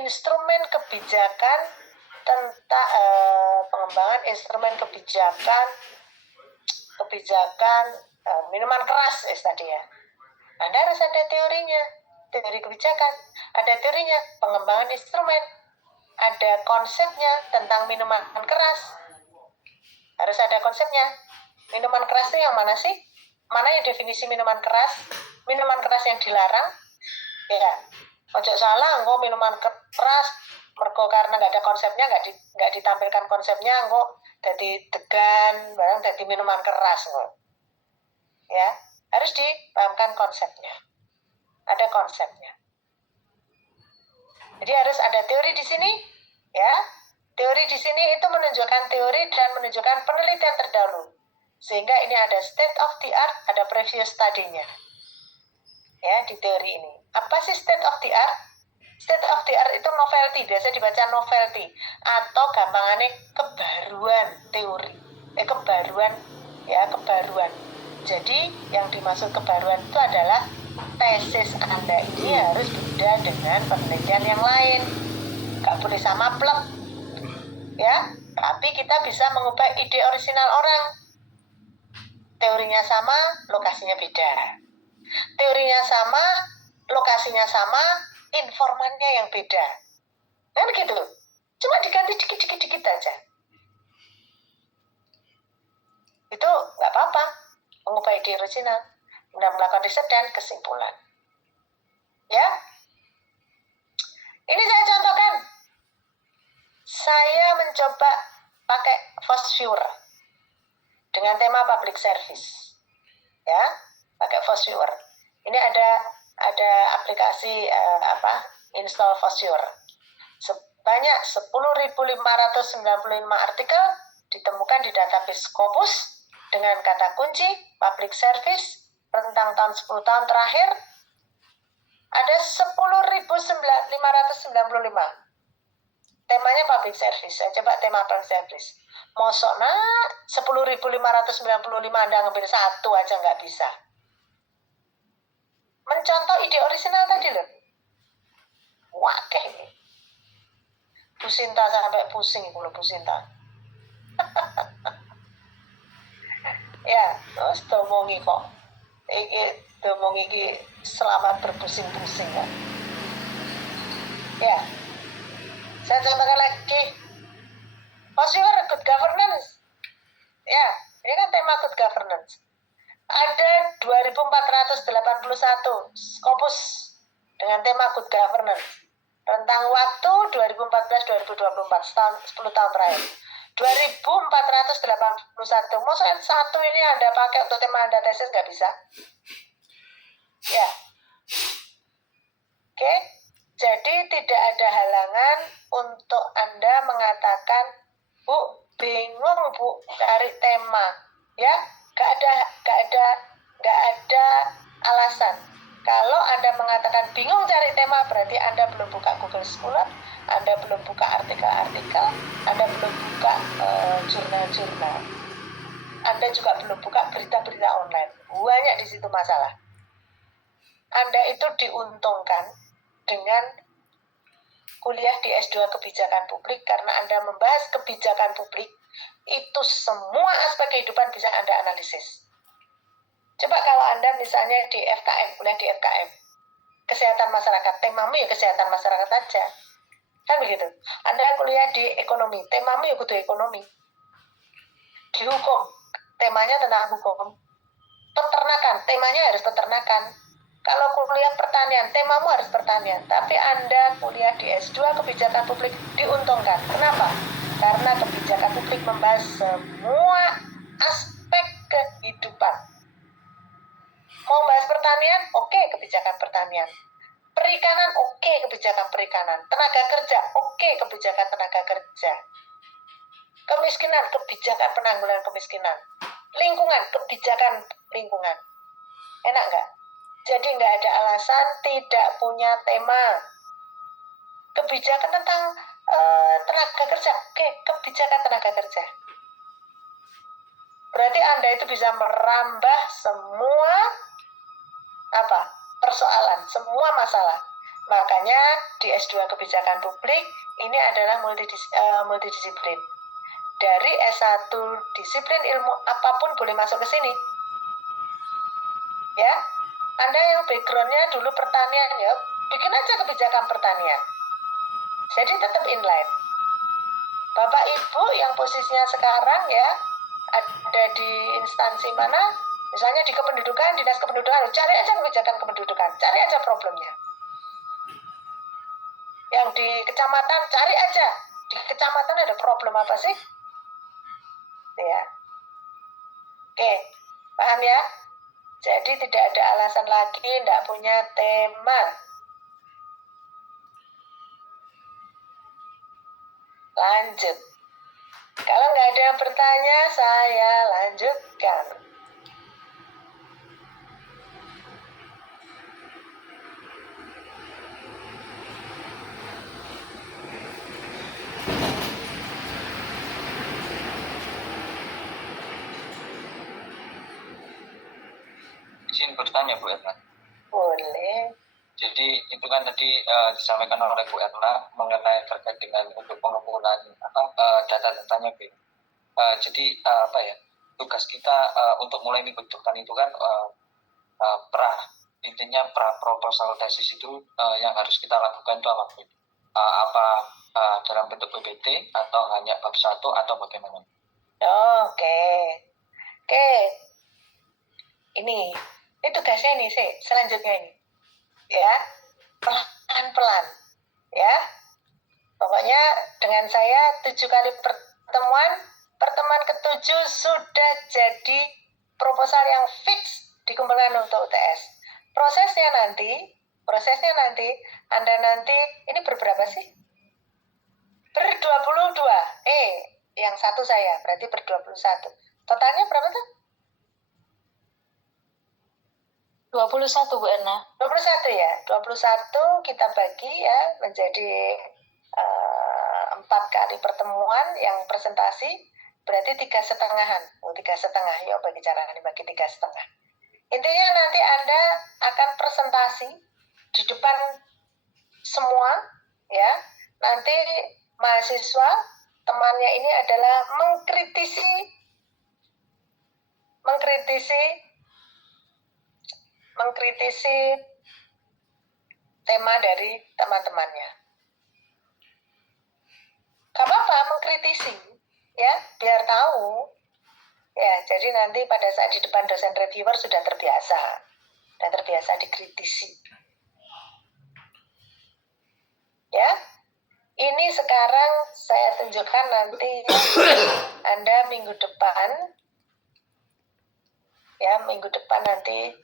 instrumen kebijakan tentang pengembangan instrumen kebijakan minuman keras tadi ya. Anda harus ada teorinya, teori kebijakan. Ada teorinya, pengembangan instrumen. Ada konsepnya tentang minuman keras. Harus ada konsepnya. Minuman keras itu yang mana sih? Mana yang definisi minuman keras? Minuman keras yang dilarang? Ya. Ojo salah, engko minuman keras mergo karena nggak ada konsepnya, nggak ditampilkan konsepnya, engko jadi degan, barang jadi minuman keras engko. Ya, harus dipahamkan konsepnya. Ada konsepnya. Jadi harus ada teori di sini, ya. Teori di sini itu menunjukkan teori dan menunjukkan penelitian terdahulu. Sehingga ini ada state of the art, ada previous study-nya. Ya, di teori ini. Apa sih state of the art? State of the art itu novelty, biasa dibaca novelty. Atau gampangannya kebaruan teori. Kebaruan. Jadi, yang dimaksud kebaruan itu adalah tesis Anda ini harus beda dengan penelitian yang lain. Gak boleh sama plek. Ya, tapi kita bisa mengubah ide orisinal orang. Teorinya sama, lokasinya beda. Teorinya sama, lokasinya sama, informannya yang beda. Kan gitu. Cuma diganti dikit-dikit aja. Itu nggak apa-apa. Mengubah ide orisinal. Kemudian melakukan riset dan kesimpulan. Ya. Ini saya contohkan. Saya mencoba pakai Fosvure dengan tema public service. Ya, pakai Fosvure. Ini ada aplikasi install Fosvure. Sebanyak 10.595 artikel ditemukan di database Scopus dengan kata kunci public service rentang tahun 10 tahun terakhir ada 10.595. Temanya public service. Saya coba tema public service. Mosok 10.595 Anda ngambil satu aja nggak bisa. Mencontoh ide orisinal tadi loh. Wakeh ini. Bu Sinta sampai pusing itu loh Bu Sinta. Ya, terus domongi kok. Domongi selamat berpusing-pusing kan. Ya. Saya contohkan lagi. Fosvure good governance. Ya, ini kan tema good governance. Ada 2.481 Scopus dengan tema good governance. Rentang waktu 2014-2024, 10 tahun terakhir. 2.481. Maksudnya satu ini Anda pakai untuk tema Anda tesis nggak bisa? Ya. Oke. Jadi tidak ada halangan untuk Anda mengatakan, Bu, bingung Bu cari tema. Ya, nggak ada alasan. Kalau Anda mengatakan bingung cari tema, berarti Anda belum buka Google Scholar, Anda belum buka artikel-artikel, Anda belum buka jurnal-jurnal. Anda juga belum buka berita-berita online. Banyak di situ masalah. Anda itu diuntungkan dengan kuliah di S2 Kebijakan Publik karena Anda membahas kebijakan publik, itu semua aspek kehidupan bisa Anda analisis. Coba kalau Anda misalnya di FKM, kuliah di FKM, kesehatan masyarakat, temamu ya kesehatan masyarakat aja. Kan begitu. Anda kuliah di ekonomi, temamu ya kudu ekonomi. Di hukum, temanya tentang hukum. Peternakan, temanya harus peternakan. Kalau kuliah pertanian, temamu harus pertanian. Tapi Anda kuliah di S2 Kebijakan Publik diuntungkan. Kenapa? Karena kebijakan publik membahas semua aspek kehidupan. Mau bahas pertanian? Oke, kebijakan pertanian. Perikanan? Oke, kebijakan perikanan. Tenaga kerja? Oke, kebijakan tenaga kerja. Kemiskinan? Kebijakan penanggulangan kemiskinan. Lingkungan? Kebijakan lingkungan. Enak nggak? Jadi nggak ada alasan tidak punya tema. Kebijakan tentang tenaga kerja. Oke, kebijakan tenaga kerja. Berarti Anda itu bisa merambah semua persoalan, semua masalah. Makanya di S2 Kebijakan Publik ini adalah multidisiplin. Dari S1 disiplin ilmu apapun boleh masuk ke sini. Ya, Anda yang backgroundnya dulu pertanian ya, bikin aja kebijakan pertanian. Jadi tetap inline. Bapak Ibu yang posisinya sekarang ya ada di instansi mana? Misalnya di kependudukan, dinas kependudukan, cari aja kebijakan kependudukan, cari aja problemnya. Yang di kecamatan, cari aja. Di kecamatan ada problem apa sih? Ya. Oke, paham ya? Jadi tidak ada alasan lagi tidak punya tema. Lanjut. Kalau nggak ada yang bertanya, saya lanjutkan. Izin bertanya Bu Erna. Boleh. Jadi itu kan tadi disampaikan oleh Bu Erna mengenai terkait dengan untuk pengumpulan data-datanya, Bu. Jadi tugas kita untuk mulai dibentukkan itu kan intinya proposal tesis itu yang harus kita lakukan itu apa, Bu? Dalam bentuk PPT atau hanya bab 1 atau bagaimana? Oke. Ini tugasnya ini sih, selanjutnya ini. Ya, pelan-pelan. Ya. Pokoknya dengan saya 7 kali pertemuan ke-7 sudah jadi proposal yang fix dikumpulkan untuk UTS. Prosesnya nanti Anda nanti ini berberapa sih? Ber-22. Yang satu saya berarti ber-21. Totalnya berapa tuh? 21 Bu Erna. 21 ya. 21 kita bagi ya menjadi 4 kali pertemuan yang presentasi berarti 3,5-an. 3,5 ya bagi cara dibagi 3,5. Intinya nanti Anda akan presentasi di depan semua ya. Nanti mahasiswa temannya ini adalah mengkritisi tema dari teman-temannya. Gak apa-apa mengkritisi ya, biar tahu ya. Jadi nanti pada saat di depan dosen reviewer sudah terbiasa dikritisi ya. Ini sekarang saya tunjukkan nanti Anda minggu depan nanti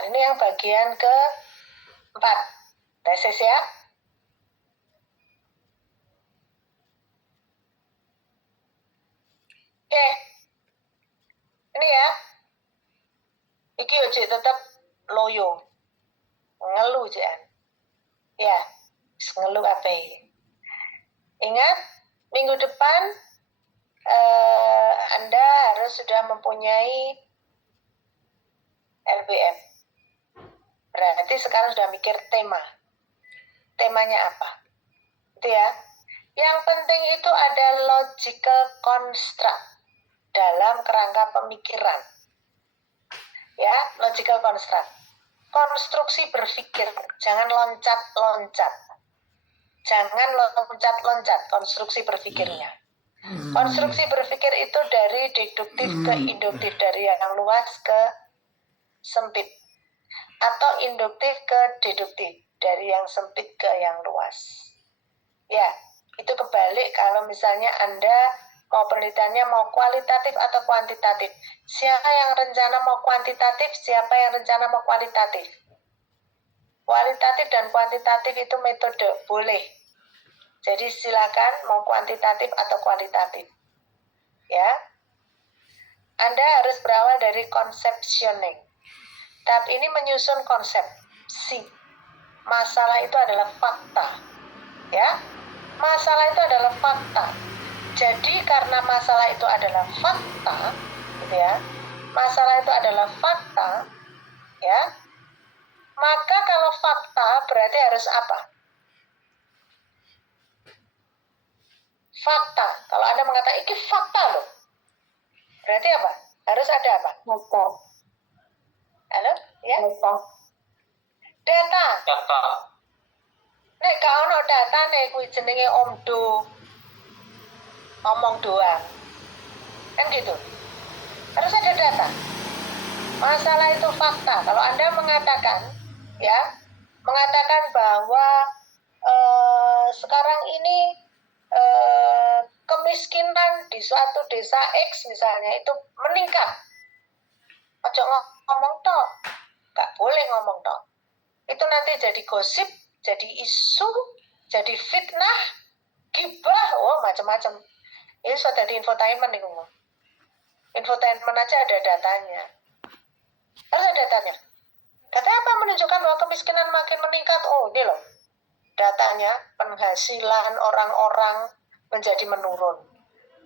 ini yang bagian ke-4 tesis ya. Oke. Ini ya. Iki ojo tetap loyo. Ngeluh jangan. Ya, ngeluh apa? Ingat, minggu depan Anda harus sudah mempunyai LBM. Berarti sekarang sudah mikir temanya apa, itu ya. Yang penting itu ada logical construct dalam kerangka pemikiran ya. Logical construct, konstruksi berpikir, jangan loncat-loncat konstruksi berpikirnya. Konstruksi berpikir itu dari deduktif ke induktif, dari yang luas ke sempit, atau induktif ke deduktif, dari yang sempit ke yang luas. Ya, itu kebalik kalau misalnya Anda mau penelitiannya mau kualitatif atau kuantitatif. Siapa yang rencana mau kuantitatif, siapa yang rencana mau kualitatif. Kualitatif dan kuantitatif itu metode, boleh. Jadi silakan mau kuantitatif atau kualitatif. Ya. Anda harus berawal dari conceptioning. Tahap ini menyusun konsepsi. Masalah itu adalah fakta. Ya. Masalah itu adalah fakta. Jadi karena masalah itu adalah fakta, gitu ya. Masalah itu adalah fakta, ya. Maka kalau fakta berarti harus apa? Fakta. Kalau Anda mengatakan ini fakta loh. Berarti apa? Harus ada apa? Data. Halo? Ya? Data. Data. Nek gak ono data nek kuwi jenenge omdo. Ngomong doang. Kan gitu. Harus ada data. Masalah itu fakta. Kalau Anda mengatakan bahwa sekarang ini kemiskinan di suatu desa X misalnya itu meningkat. Ojo ngomong tok. Gak boleh ngomong tok. itu nanti jadi gosip, jadi isu, jadi fitnah, gibah, macam-macam. Ini sudah di infotainment nih ngomong. Infotainment aja ada datanya. Harus ada datanya. Datanya apa? Menunjukkan bahwa kemiskinan makin meningkat. Ini loh. Datanya, penghasilan orang-orang menjadi menurun.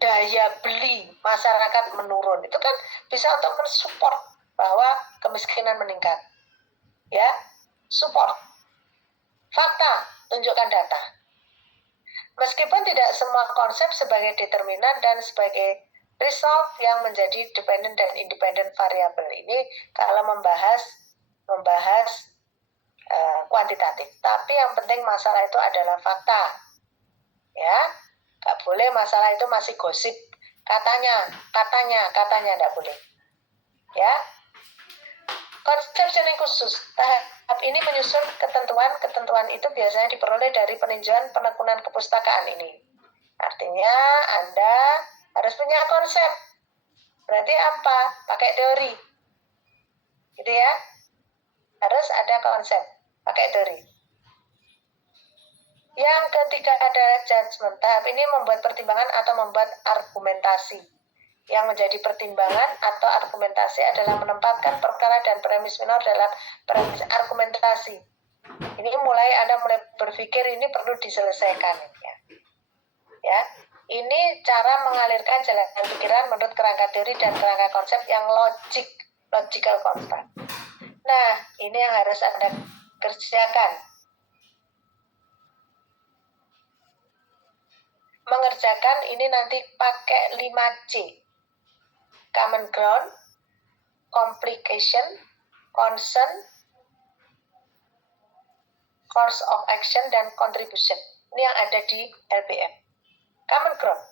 Daya beli masyarakat menurun. Itu kan bisa untuk mensupport bahwa kemiskinan meningkat. Ya, support. Fakta, tunjukkan data. Meskipun tidak semua konsep sebagai determinan dan sebagai result yang menjadi dependent dan independent variable ini kalau membahas kuantitatif. Tapi yang penting masalah itu adalah fakta. Ya, nggak boleh masalah itu masih gosip. Katanya, nggak boleh. Ya, konsep yang khusus. Tahap ini menyusun ketentuan itu biasanya diperoleh dari peninjauan penekunan kepustakaan ini. Artinya Anda harus punya konsep. Berarti apa? Pakai teori. Gitu ya. Harus ada konsep. Pakai teori. Yang ketiga adalah judgment. Tahap ini membuat pertimbangan atau membuat argumentasi. Yang menjadi pertimbangan atau argumentasi adalah menempatkan perkara dan premis minor dalam premis argumentasi. Ini Anda mulai berpikir ini perlu diselesaikan. Ya. Ini cara mengalirkan jalan pikiran menurut kerangka teori dan kerangka konsep yang logical construct. Nah, ini yang harus Anda kerjakan. Mengerjakan ini nanti pakai 5C. Common ground, complication, concern, course of action, dan contribution. Ini yang ada di LBM. Common ground.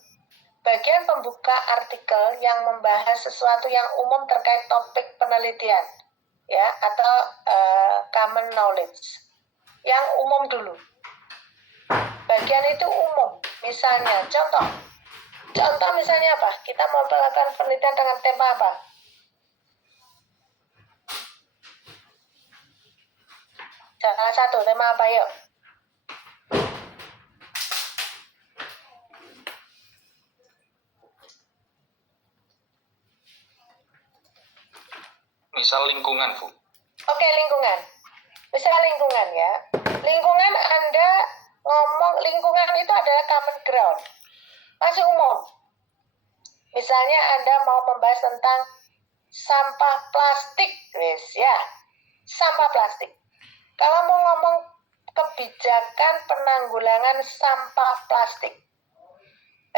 Bagian pembuka artikel yang membahas sesuatu yang umum terkait topik penelitian. Ya, atau common knowledge. Yang umum dulu. Bagian itu umum. Misalnya, contoh misalnya apa? Kita mau melakukan penelitian dengan tema apa? Salah satu tema apa yuk? Misal lingkungan, Bu. Oke, lingkungan. Misal lingkungan ya. Lingkungan Anda ngomong lingkungan itu adalah common ground. Masih umum. Misalnya Anda mau membahas tentang sampah plastik, ya. Sampah plastik. Kalau mau ngomong kebijakan penanggulangan sampah plastik.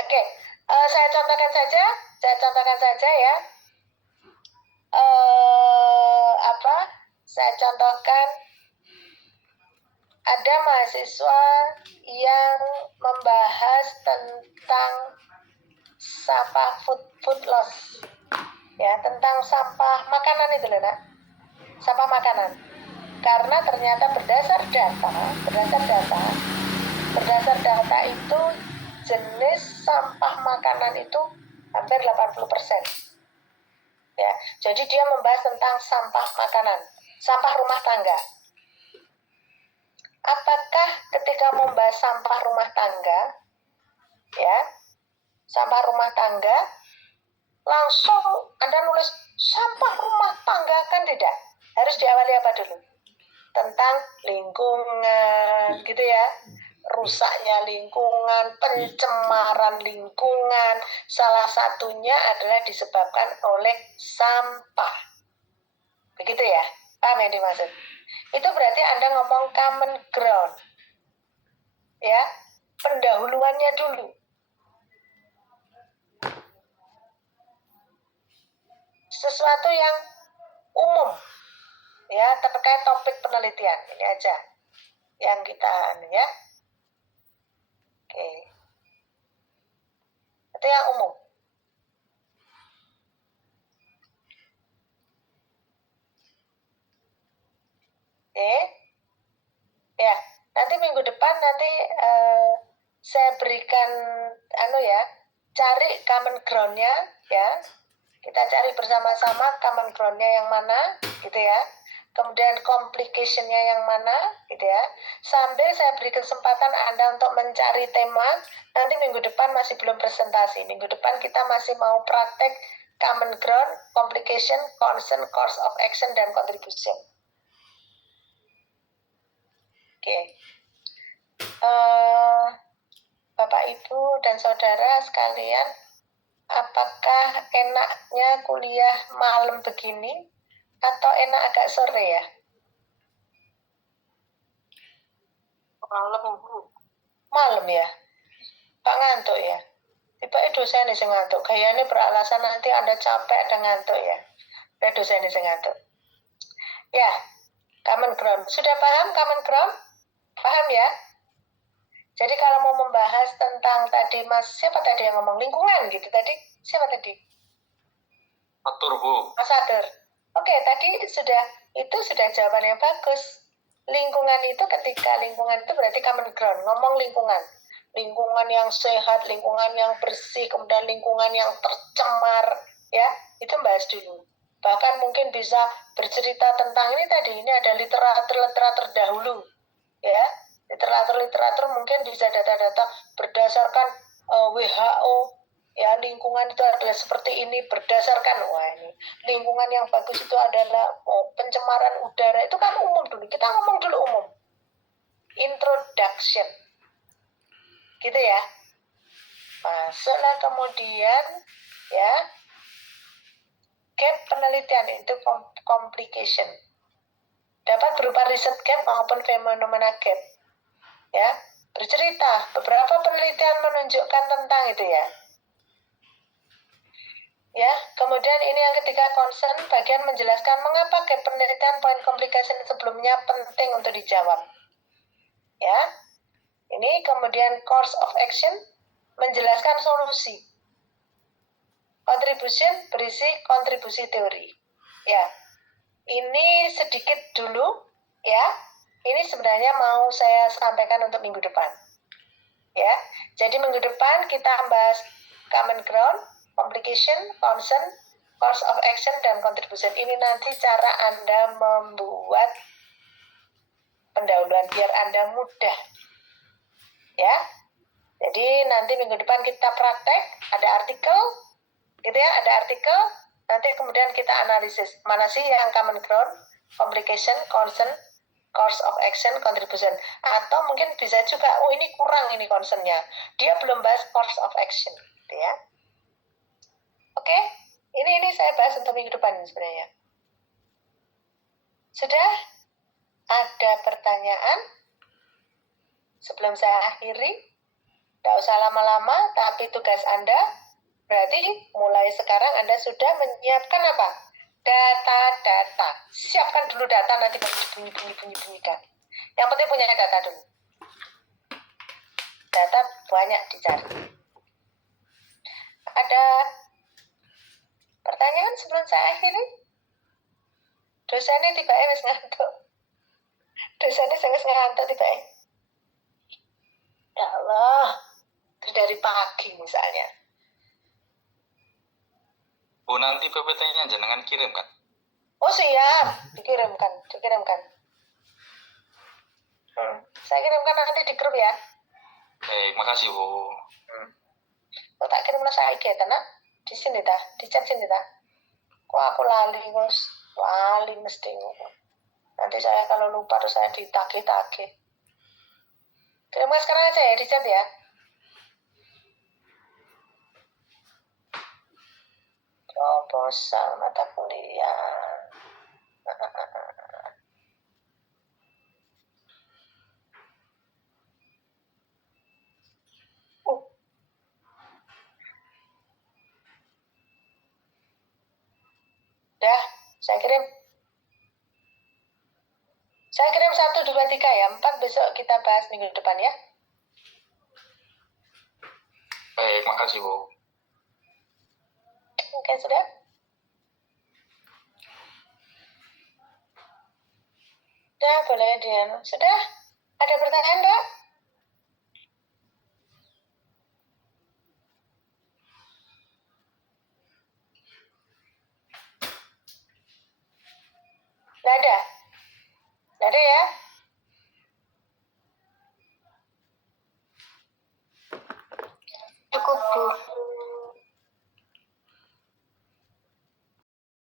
Oke, saya contohkan saja ya. Saya contohkan ada mahasiswa yang membahas tentang sampah food loss, ya, tentang sampah makanan itu loh, Nak. Sampah makanan. Karena ternyata berdasar data itu jenis sampah makanan itu hampir 80%. Ya, jadi dia membahas tentang sampah makanan, sampah rumah tangga. Apakah ketika membahas sampah rumah tangga, ya, sampah rumah tangga, langsung Anda nulis sampah rumah tangga? Kan tidak. Harus diawali apa dulu? Tentang lingkungan, gitu ya. Rusaknya lingkungan, pencemaran lingkungan, salah satunya adalah disebabkan oleh sampah. Begitu ya, paham yang dimaksud? Itu berarti Anda ngomong common ground. Ya, pendahuluannya dulu. Sesuatu yang umum, ya, terkait topik penelitian. Ini aja yang kita, ya. Oke. Itu yang umum. Oke. Ya, nanti minggu depan saya berikan cari common ground-nya, ya. Kita cari bersama-sama common ground-nya yang mana, gitu ya. kemudian complication-nya yang mana, gitu ya. Sambil saya beri kesempatan Anda untuk mencari tema, nanti minggu depan masih belum presentasi. Minggu depan kita masih mau praktek common ground, complication, concern, course of action, dan contribution. Oke. Bapak, Ibu, dan Saudara sekalian, apakah enaknya kuliah malam begini atau enak agak sore ya? Malam ya? Pak ngantuk ya? Tiba dosen ini ngantuk. Kayaknya beralasan nanti Anda capek dan ngantuk ya. Ada dosen ini ngantuk. Ya, common ground. Sudah paham common ground? Paham ya? Jadi kalau mau membahas tentang tadi siapa tadi yang ngomong lingkungan gitu tadi? Siapa tadi? Atur, Bu. Mas Atur. Oke, tadi itu sudah jawaban yang bagus. Lingkungan itu ketika lingkungan itu berarti common ground. Ngomong lingkungan. Lingkungan yang sehat, lingkungan yang bersih, kemudian lingkungan yang tercemar, ya, itu bahas dulu. Bahkan mungkin bisa bercerita tentang ini tadi, ini ada literatur dahulu, ya. Literatur mungkin bisa data-data berdasarkan WHO, ya, lingkungan itu adalah seperti ini berdasarkan, wah ini lingkungan yang bagus itu adalah pencemaran udara, itu kan umum dulu, kita ngomong dulu umum, introduction, gitu ya. Masuklah kemudian, ya, gap penelitian itu complication, dapat berupa riset gap maupun fenomena gap. Ya, bercerita. Beberapa penelitian menunjukkan tentang itu ya. Ya, kemudian ini yang ketiga concern, bagian menjelaskan mengapa gap penelitian poin complication sebelumnya penting untuk dijawab. Ya, ini kemudian course of action, menjelaskan solusi. Contribution berisi kontribusi teori. Ya, ini sedikit dulu, ya. Ini sebenarnya mau saya sampaikan untuk minggu depan. Ya, jadi minggu depan kita bahas common ground, complication, concern, course of action, dan contribution. Ini nanti cara Anda membuat pendahuluan biar Anda mudah. Ya, jadi nanti minggu depan kita praktek, ada artikel, gitu ya, ada artikel. Nanti kemudian kita analisis mana sih yang common ground, complication, concern, course of action, contribution. Atau mungkin bisa juga, oh ini kurang ini concernnya. Dia belum bahas course of action. Gitu ya. Oke, ini saya bahas untuk minggu depan sebenarnya. Sudah ada pertanyaan? Sebelum saya akhiri, tidak usah lama-lama, tapi tugas Anda, berarti mulai sekarang Anda sudah menyiapkan apa? Data. Siapkan dulu data, nanti baru dibunyi-bunyikan. Yang penting punya data dulu. Data banyak dicari. Ada pertanyaan sebelum saya akhiri? Dosennya tiba-tiba wis ngantuk. Dosennya sangat ngantuk tiba-tiba. Ya Allah, dari pagi misalnya. Bu, nanti PPT-nya jangan kirim kan? Oh siap, dikirimkan. Saya kirimkan nanti di grup ya. Baik, makasih Bu. Kok tak kirim saya IG nak? Di sini dah, di chat sini dah. Kok aku lali mesti. Nanti saya kalau lupa terus saya ditagih-tagih. Kirimkan sekarang aja ya di chat ya. Proposal mata kuliah. Dah, saya kirim 1, 2, 3 ya. 4 besok kita bahas minggu depan ya. Baik, makasih Bu. Oke, sudah? Sudah, boleh Dian. Sudah? Ada pertanyaan, Mbak? Nggak ada? Ada ya? Cukup, Bu.